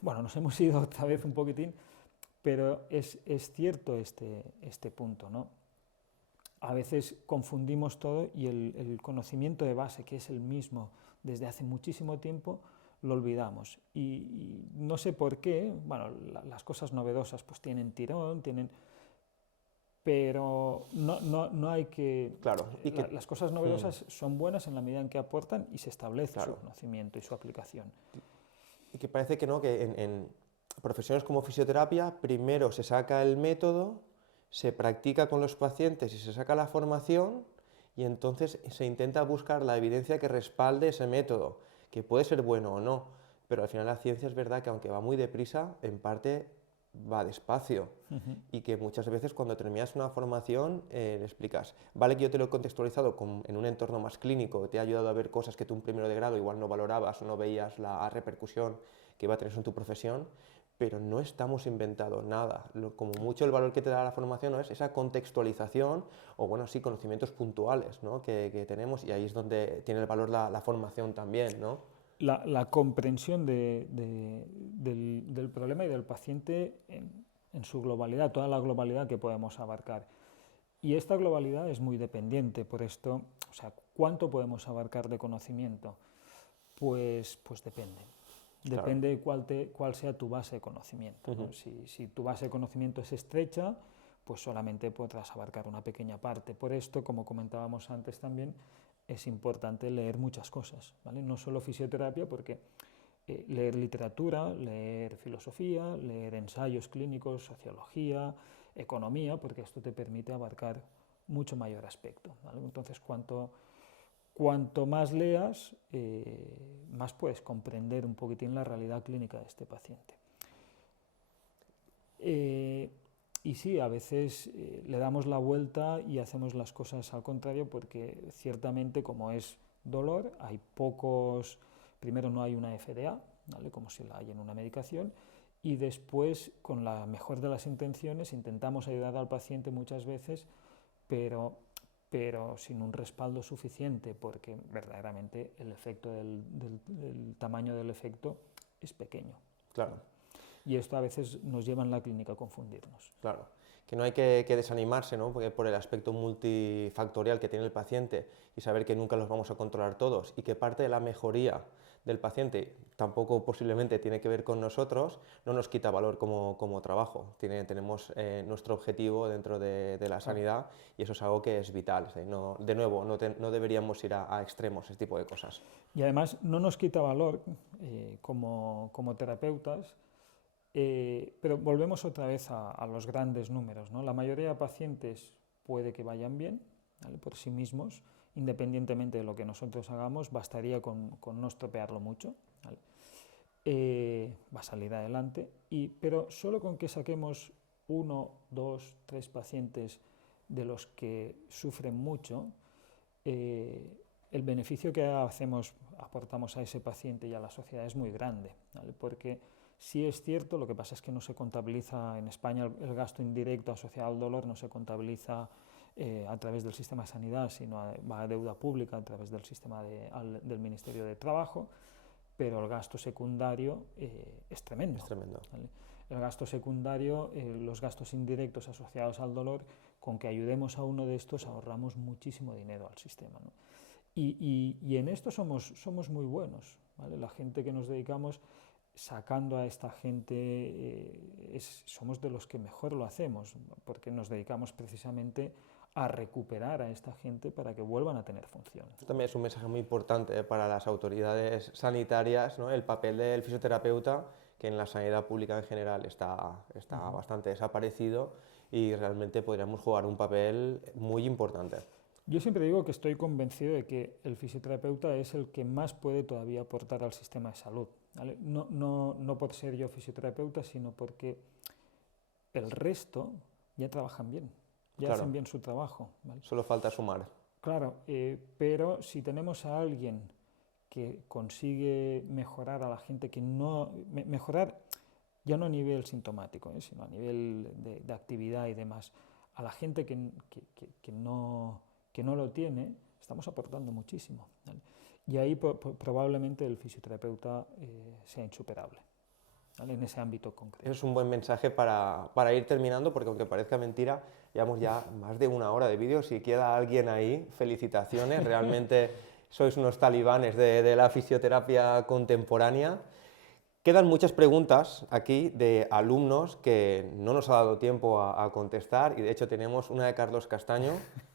bueno, nos hemos ido otra vez un poquitín, pero es cierto este punto, ¿no? A veces confundimos todo y el conocimiento de base, que es el mismo desde hace muchísimo tiempo, lo olvidamos. Y no sé por qué, bueno, las cosas novedosas pues tienen tirón, pero no hay que... Claro, las cosas novedosas son buenas en la medida en que aportan y se establece su conocimiento y su aplicación. Y que parece que no, que en profesiones como fisioterapia, primero se saca el método, se practica con los pacientes y se saca la formación y entonces se intenta buscar la evidencia que respalde ese método, que puede ser bueno o no, pero al final la ciencia es verdad que aunque va muy deprisa, en parte va despacio y que muchas veces cuando terminas una formación le explicas, vale que yo te lo he contextualizado en un entorno más clínico, te ha ayudado a ver cosas que tú en primero de grado igual no valorabas o no veías la repercusión que va a tener en tu profesión, pero no estamos inventando nada. Como mucho el valor que te da la formación ¿no? es esa contextualización o, bueno, sí, conocimientos puntuales ¿no? que tenemos y ahí es donde tiene el valor la formación también, ¿no? La comprensión del problema y del paciente en su globalidad, toda la globalidad que podemos abarcar. Y esta globalidad es muy dependiente, por esto, o sea, ¿cuánto podemos abarcar de conocimiento? Pues depende. Depende cuál sea tu base de conocimiento, ¿no? Si tu base de conocimiento es estrecha, pues solamente podrás abarcar una pequeña parte. Por esto, como comentábamos antes también, es importante leer muchas cosas, ¿vale? No solo fisioterapia, porque leer literatura, leer filosofía, leer ensayos clínicos, sociología, economía, porque esto te permite abarcar mucho mayor aspecto, ¿vale? Entonces, cuanto más leas, más puedes comprender un poquitín la realidad clínica de este paciente. Y sí, a veces le damos la vuelta y hacemos las cosas al contrario porque ciertamente como es dolor, hay pocos, primero no hay una FDA, ¿vale? Como si la hay en una medicación, y después con la mejor de las intenciones intentamos ayudar al paciente muchas veces, pero sin un respaldo suficiente porque verdaderamente el efecto el tamaño del efecto es pequeño. Claro. Y esto a veces nos lleva en la clínica a confundirnos. Claro, que no hay que desanimarse, ¿no? Porque por el aspecto multifactorial que tiene el paciente y saber que nunca los vamos a controlar todos y que parte de la mejoría del paciente tampoco posiblemente tiene que ver con nosotros, no nos quita valor como trabajo. Tenemos nuestro objetivo dentro de la sanidad y eso es algo que es vital. De nuevo, no deberíamos ir a extremos, ese tipo de cosas. Y además no nos quita valor como terapeutas. Pero volvemos otra vez a los grandes números, ¿no? La mayoría de pacientes puede que vayan bien, ¿vale? Por sí mismos, independientemente de lo que nosotros hagamos, bastaría con no estropearlo mucho, ¿vale? Va a salir adelante, pero solo con que saquemos 1, 2, 3 pacientes de los que sufren mucho, el beneficio que aportamos a ese paciente y a la sociedad es muy grande, ¿vale? Porque sí es cierto, lo que pasa es que no se contabiliza en España el gasto indirecto asociado al dolor, no se contabiliza a través del sistema de sanidad, sino va a deuda pública a través del sistema del Ministerio de Trabajo, pero el gasto secundario es tremendo. Es tremendo. ¿Vale? El gasto secundario, los gastos indirectos asociados al dolor, con que ayudemos a uno de estos ahorramos muchísimo dinero al sistema, ¿no? Y en esto somos muy buenos, ¿vale? La gente que nos dedicamos sacando a esta gente, somos de los que mejor lo hacemos, porque nos dedicamos precisamente a recuperar a esta gente para que vuelvan a tener función. Esto también es un mensaje muy importante para las autoridades sanitarias, ¿no? El papel del fisioterapeuta, que en la sanidad pública en general está bastante desaparecido y realmente podríamos jugar un papel muy importante. Yo siempre digo que estoy convencido de que el fisioterapeuta es el que más puede todavía aportar al sistema de salud, ¿vale? No por ser yo fisioterapeuta, sino porque el resto ya trabajan bien. ya Claro. hacen bien su trabajo, ¿vale? Solo falta sumar. Claro, pero si tenemos a alguien que consigue mejorar a la gente que no, mejorar ya no a nivel sintomático, sino a nivel de actividad y demás, a la gente que no lo tiene, estamos aportando muchísimo, ¿vale? Y ahí probablemente el fisioterapeuta sea insuperable, ¿vale? En ese ámbito concreto. Eso es un buen mensaje para ir terminando, porque aunque parezca mentira, llevamos ya más de 1 hora de vídeo. Si queda alguien ahí, felicitaciones, realmente sois unos talibanes de la fisioterapia contemporánea. Quedan muchas preguntas aquí de alumnos que no nos ha dado tiempo a contestar, y de hecho tenemos una de Carlos Castaño,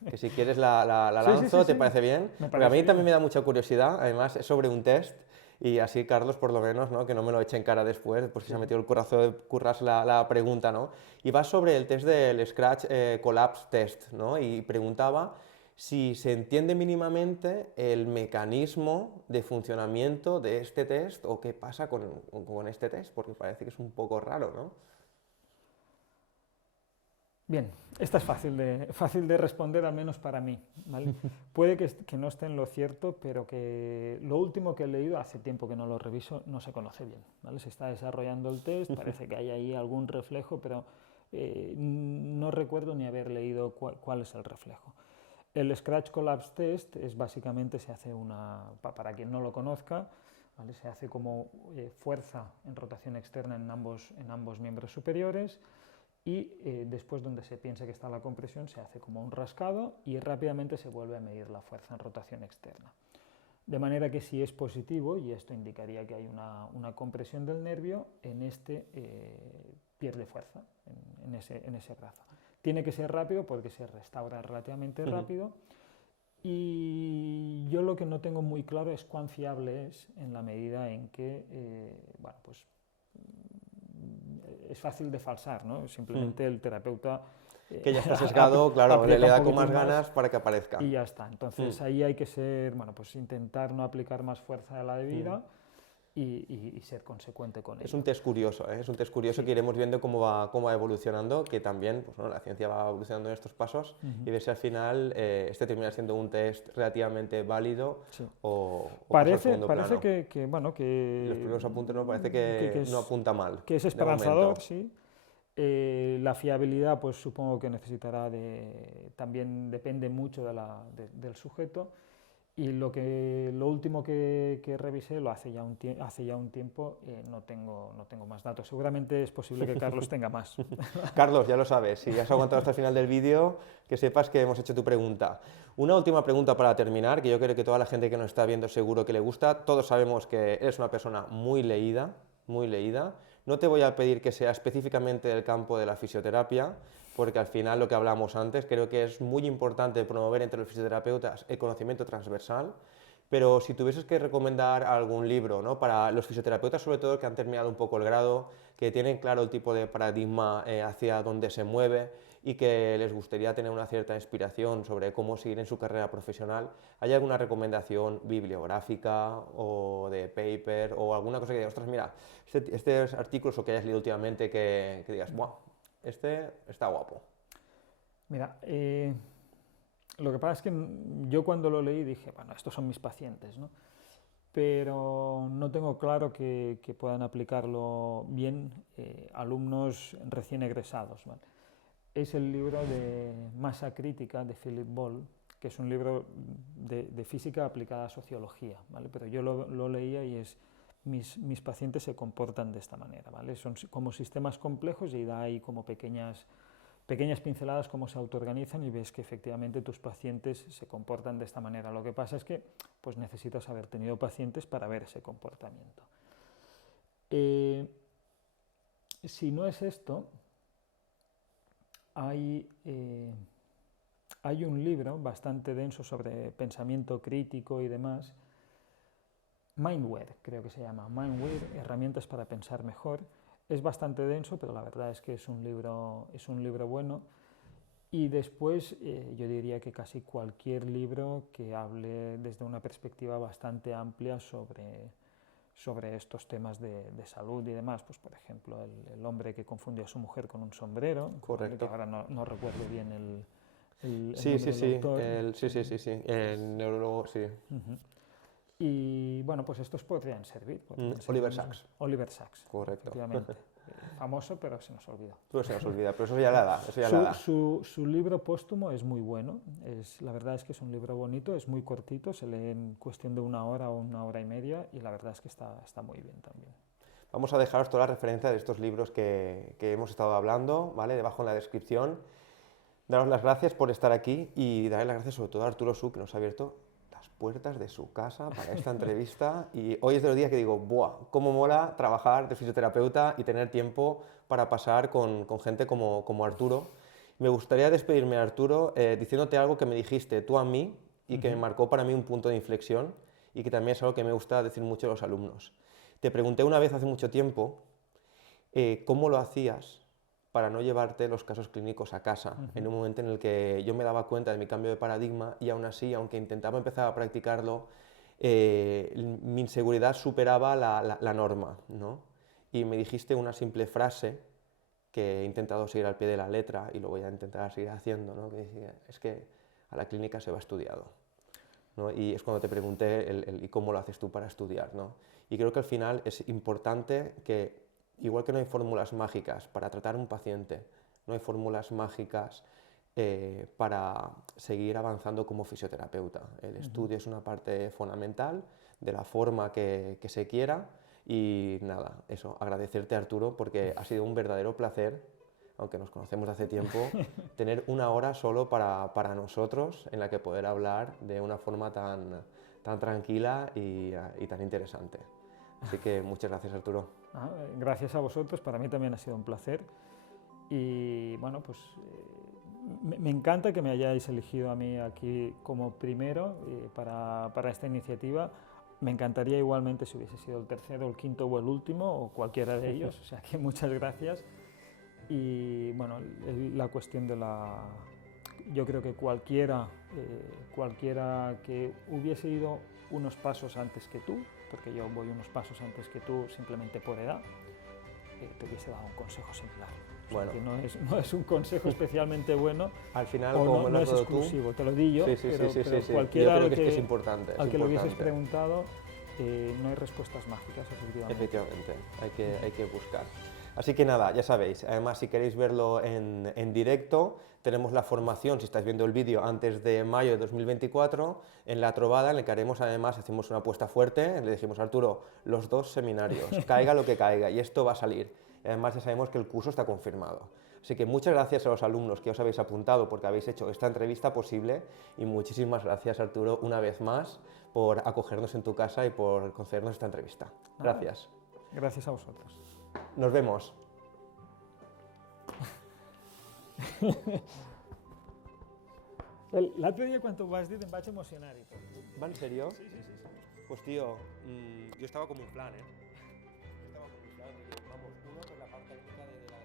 que si quieres la lanzo, Sí, ¿te parece bien? me Porque a mí parece también me bien. da mucha curiosidad, además es sobre un test, y así Carlos por lo menos, ¿no? Que no me lo eche en cara después, pues si se ha metido el currazo de currarse la pregunta, ¿no? Y va sobre el test del Scratch Collapse Test, ¿no? Y preguntaba si se entiende mínimamente el mecanismo de funcionamiento de este test o qué pasa con este test, porque parece que es un poco raro, ¿no? Bien, esta es fácil de responder, al menos para mí, ¿vale? Puede que no esté en lo cierto, pero que lo último que he leído, hace tiempo que no lo reviso, no se conoce bien, ¿vale? Se está desarrollando el test, parece que hay ahí algún reflejo, pero no recuerdo ni haber leído cuál es el reflejo. El Scratch Collapse Test es básicamente, se hace para quien no lo conozca, ¿vale? Se hace como fuerza en rotación externa en ambos miembros superiores, y después, donde se piensa que está la compresión, se hace como un rascado y rápidamente se vuelve a medir la fuerza en rotación externa. De manera que, si es positivo, y esto indicaría que hay una compresión del nervio, en este pierde fuerza, en ese brazo. Tiene que ser rápido porque se restaura relativamente rápido, y yo lo que no tengo muy claro es cuán fiable es, en la medida en que bueno, pues, es fácil de falsar, ¿no? Simplemente el terapeuta Que ya está sesgado, claro, le da con más poquitín ganas para que aparezca. y ya está. Entonces ahí hay que bueno, pues intentar no aplicar más fuerza de la debida y ser consecuente con ello. Es un test curioso, ¿eh? Es un test curioso Sí. que iremos viendo cómo va evolucionando, que también, pues, bueno, la ciencia va evolucionando en estos pasos, y ver si al final este termina siendo un test relativamente válido Sí. o pasa al Parece segundo plano. bueno, Los primeros apuntes no parece que no apunta mal, que es de esperanzador, momento. sí. La fiabilidad, pues supongo que necesitará también depende mucho del sujeto, y lo último que revisé lo hace ya un tiempo, no tengo más datos. Seguramente es posible que Carlos tenga más. Carlos, ya lo sabes, si has aguantado hasta el final del vídeo, que sepas que hemos hecho tu pregunta. Una última pregunta para terminar, que yo creo que toda la gente que nos está viendo seguro que le gusta. Todos sabemos que eres una persona muy leída, muy leída. No te voy a pedir que sea específicamente del campo de la fisioterapia, porque al final, lo que hablamos antes, creo que es muy importante promover entre los fisioterapeutas el conocimiento transversal. Pero si tuvieses que recomendar algún libro, ¿no? Para los fisioterapeutas, sobre todo, que han terminado un poco el grado, que tienen claro el tipo de paradigma hacia donde se mueve y que les gustaría tener una cierta inspiración sobre cómo seguir en su carrera profesional, ¿hay alguna recomendación bibliográfica o de paper o alguna cosa que digas, ostras, mira, estos artículos o que hayas leído últimamente que digas, ¡buah! Este está guapo? Mira, lo que pasa es que yo, cuando lo leí, dije, bueno, estos son mis pacientes, ¿no? Pero no tengo claro que puedan aplicarlo bien alumnos recién egresados, ¿vale? Es el libro de Masa Crítica de Philip Ball, que es un libro de física aplicada a sociología, ¿vale? Pero yo lo leía y mis pacientes se comportan de esta manera, ¿vale? Son como sistemas complejos, y da ahí como pequeñas pinceladas cómo se autoorganizan, y ves que efectivamente tus pacientes se comportan de esta manera. Lo que pasa es que, pues, necesitas haber tenido pacientes para ver ese comportamiento. Si no es esto, hay un libro bastante denso sobre pensamiento crítico y demás, Mindware, creo que se llama, Mindware, herramientas para pensar mejor. Es bastante denso, pero la verdad es que es un libro bueno. Y después yo diría que casi cualquier libro que hable desde una perspectiva bastante amplia sobre sobre estos temas de salud y demás, pues por ejemplo el hombre que confundió a su mujer con un sombrero, Correcto. que ahora no recuerdo bien el Sí, nombre sí, del sí, autor. sí, el neurólogo, sí. Y bueno, pues estos podrían servir. Oliver Sacks. Oliver Sacks, Correcto. efectivamente. Famoso, pero se nos olvidó. Pero se nos olvida, pero eso ya la da, eso ya la da. Su libro póstumo es muy bueno, la verdad es que es un libro bonito, es muy cortito, se lee en cuestión de 1 hora o 1 hora y media y la verdad es que está muy bien también. Vamos a dejaros toda la referencia de estos libros que hemos estado hablando, ¿vale? Debajo en la descripción. Daros las gracias por estar aquí y darle las gracias sobre todo a Arturo Su, que nos ha abierto las puertas de su casa para esta entrevista. Y hoy es de los días que digo, ¡buah! Cómo mola trabajar de fisioterapeuta y tener tiempo para pasar con gente como Arturo. Me gustaría despedirme, Arturo, diciéndote algo que me dijiste tú a mí y que me marcó para mí un punto de inflexión y que también es algo que me gusta decir mucho a los alumnos. Te pregunté una vez hace mucho tiempo cómo lo hacías para no llevarte los casos clínicos a casa, en un momento en el que yo me daba cuenta de mi cambio de paradigma y aún así, aunque intentaba empezar a practicarlo, mi inseguridad superaba la norma, ¿no? Y me dijiste una simple frase que he intentado seguir al pie de la letra y lo voy a intentar seguir haciendo, ¿no? Que decía, es que a la clínica se va estudiado, ¿no? Y es cuando te pregunté ¿y cómo lo haces tú para estudiar, ¿no? Y creo que al final es importante que, igual que no hay fórmulas mágicas para tratar a un paciente, no hay fórmulas mágicas para seguir avanzando como fisioterapeuta. El estudio es una parte fundamental de la forma que se quiera y nada, eso, agradecerte, Arturo, porque ha sido un verdadero placer, aunque nos conocemos de hace tiempo, tener 1 hora solo para nosotros en la que poder hablar de una forma tan tranquila y tan interesante. Así que muchas gracias, Arturo. Gracias a vosotros, para mí también ha sido un placer y bueno, pues me encanta que me hayáis elegido a mí aquí como primero para esta iniciativa. Me encantaría igualmente si hubiese sido el tercero, el quinto o el último o cualquiera de ellos, o sea que muchas gracias. Y bueno, la cuestión de yo creo que cualquiera que hubiese ido unos pasos antes que tú, porque yo voy unos pasos antes que tú simplemente por edad, te hubiese dado un consejo similar. Bueno, que no es un consejo especialmente bueno, al final, o no es exclusivo, te lo di yo, pero cualquiera yo creo que es importante, al que lo hubieses preguntado, no hay respuestas mágicas, efectivamente. Efectivamente, hay que buscar. Así que nada, ya sabéis, además si queréis verlo en directo, tenemos la formación, si estáis viendo el vídeo, antes de mayo de 2024, en La Trovada, en el que hacemos una apuesta fuerte, le dijimos a Arturo, los 2 seminarios, caiga lo que caiga, y esto va a salir. Además ya sabemos que el curso está confirmado. Así que muchas gracias a los alumnos que os habéis apuntado porque habéis hecho esta entrevista posible y muchísimas gracias, Arturo, una vez más por acogernos en tu casa y por concedernos esta entrevista. Gracias. Gracias a vosotros. Nos vemos. L'altre dia quan t'ho vas dir em vaig emocionar i tot. ¿Va en serio? Sí. Pues tío, yo estaba como un plan, ¿eh? Estaba como un plan, porque, vamos, uno, por la parte técnica de la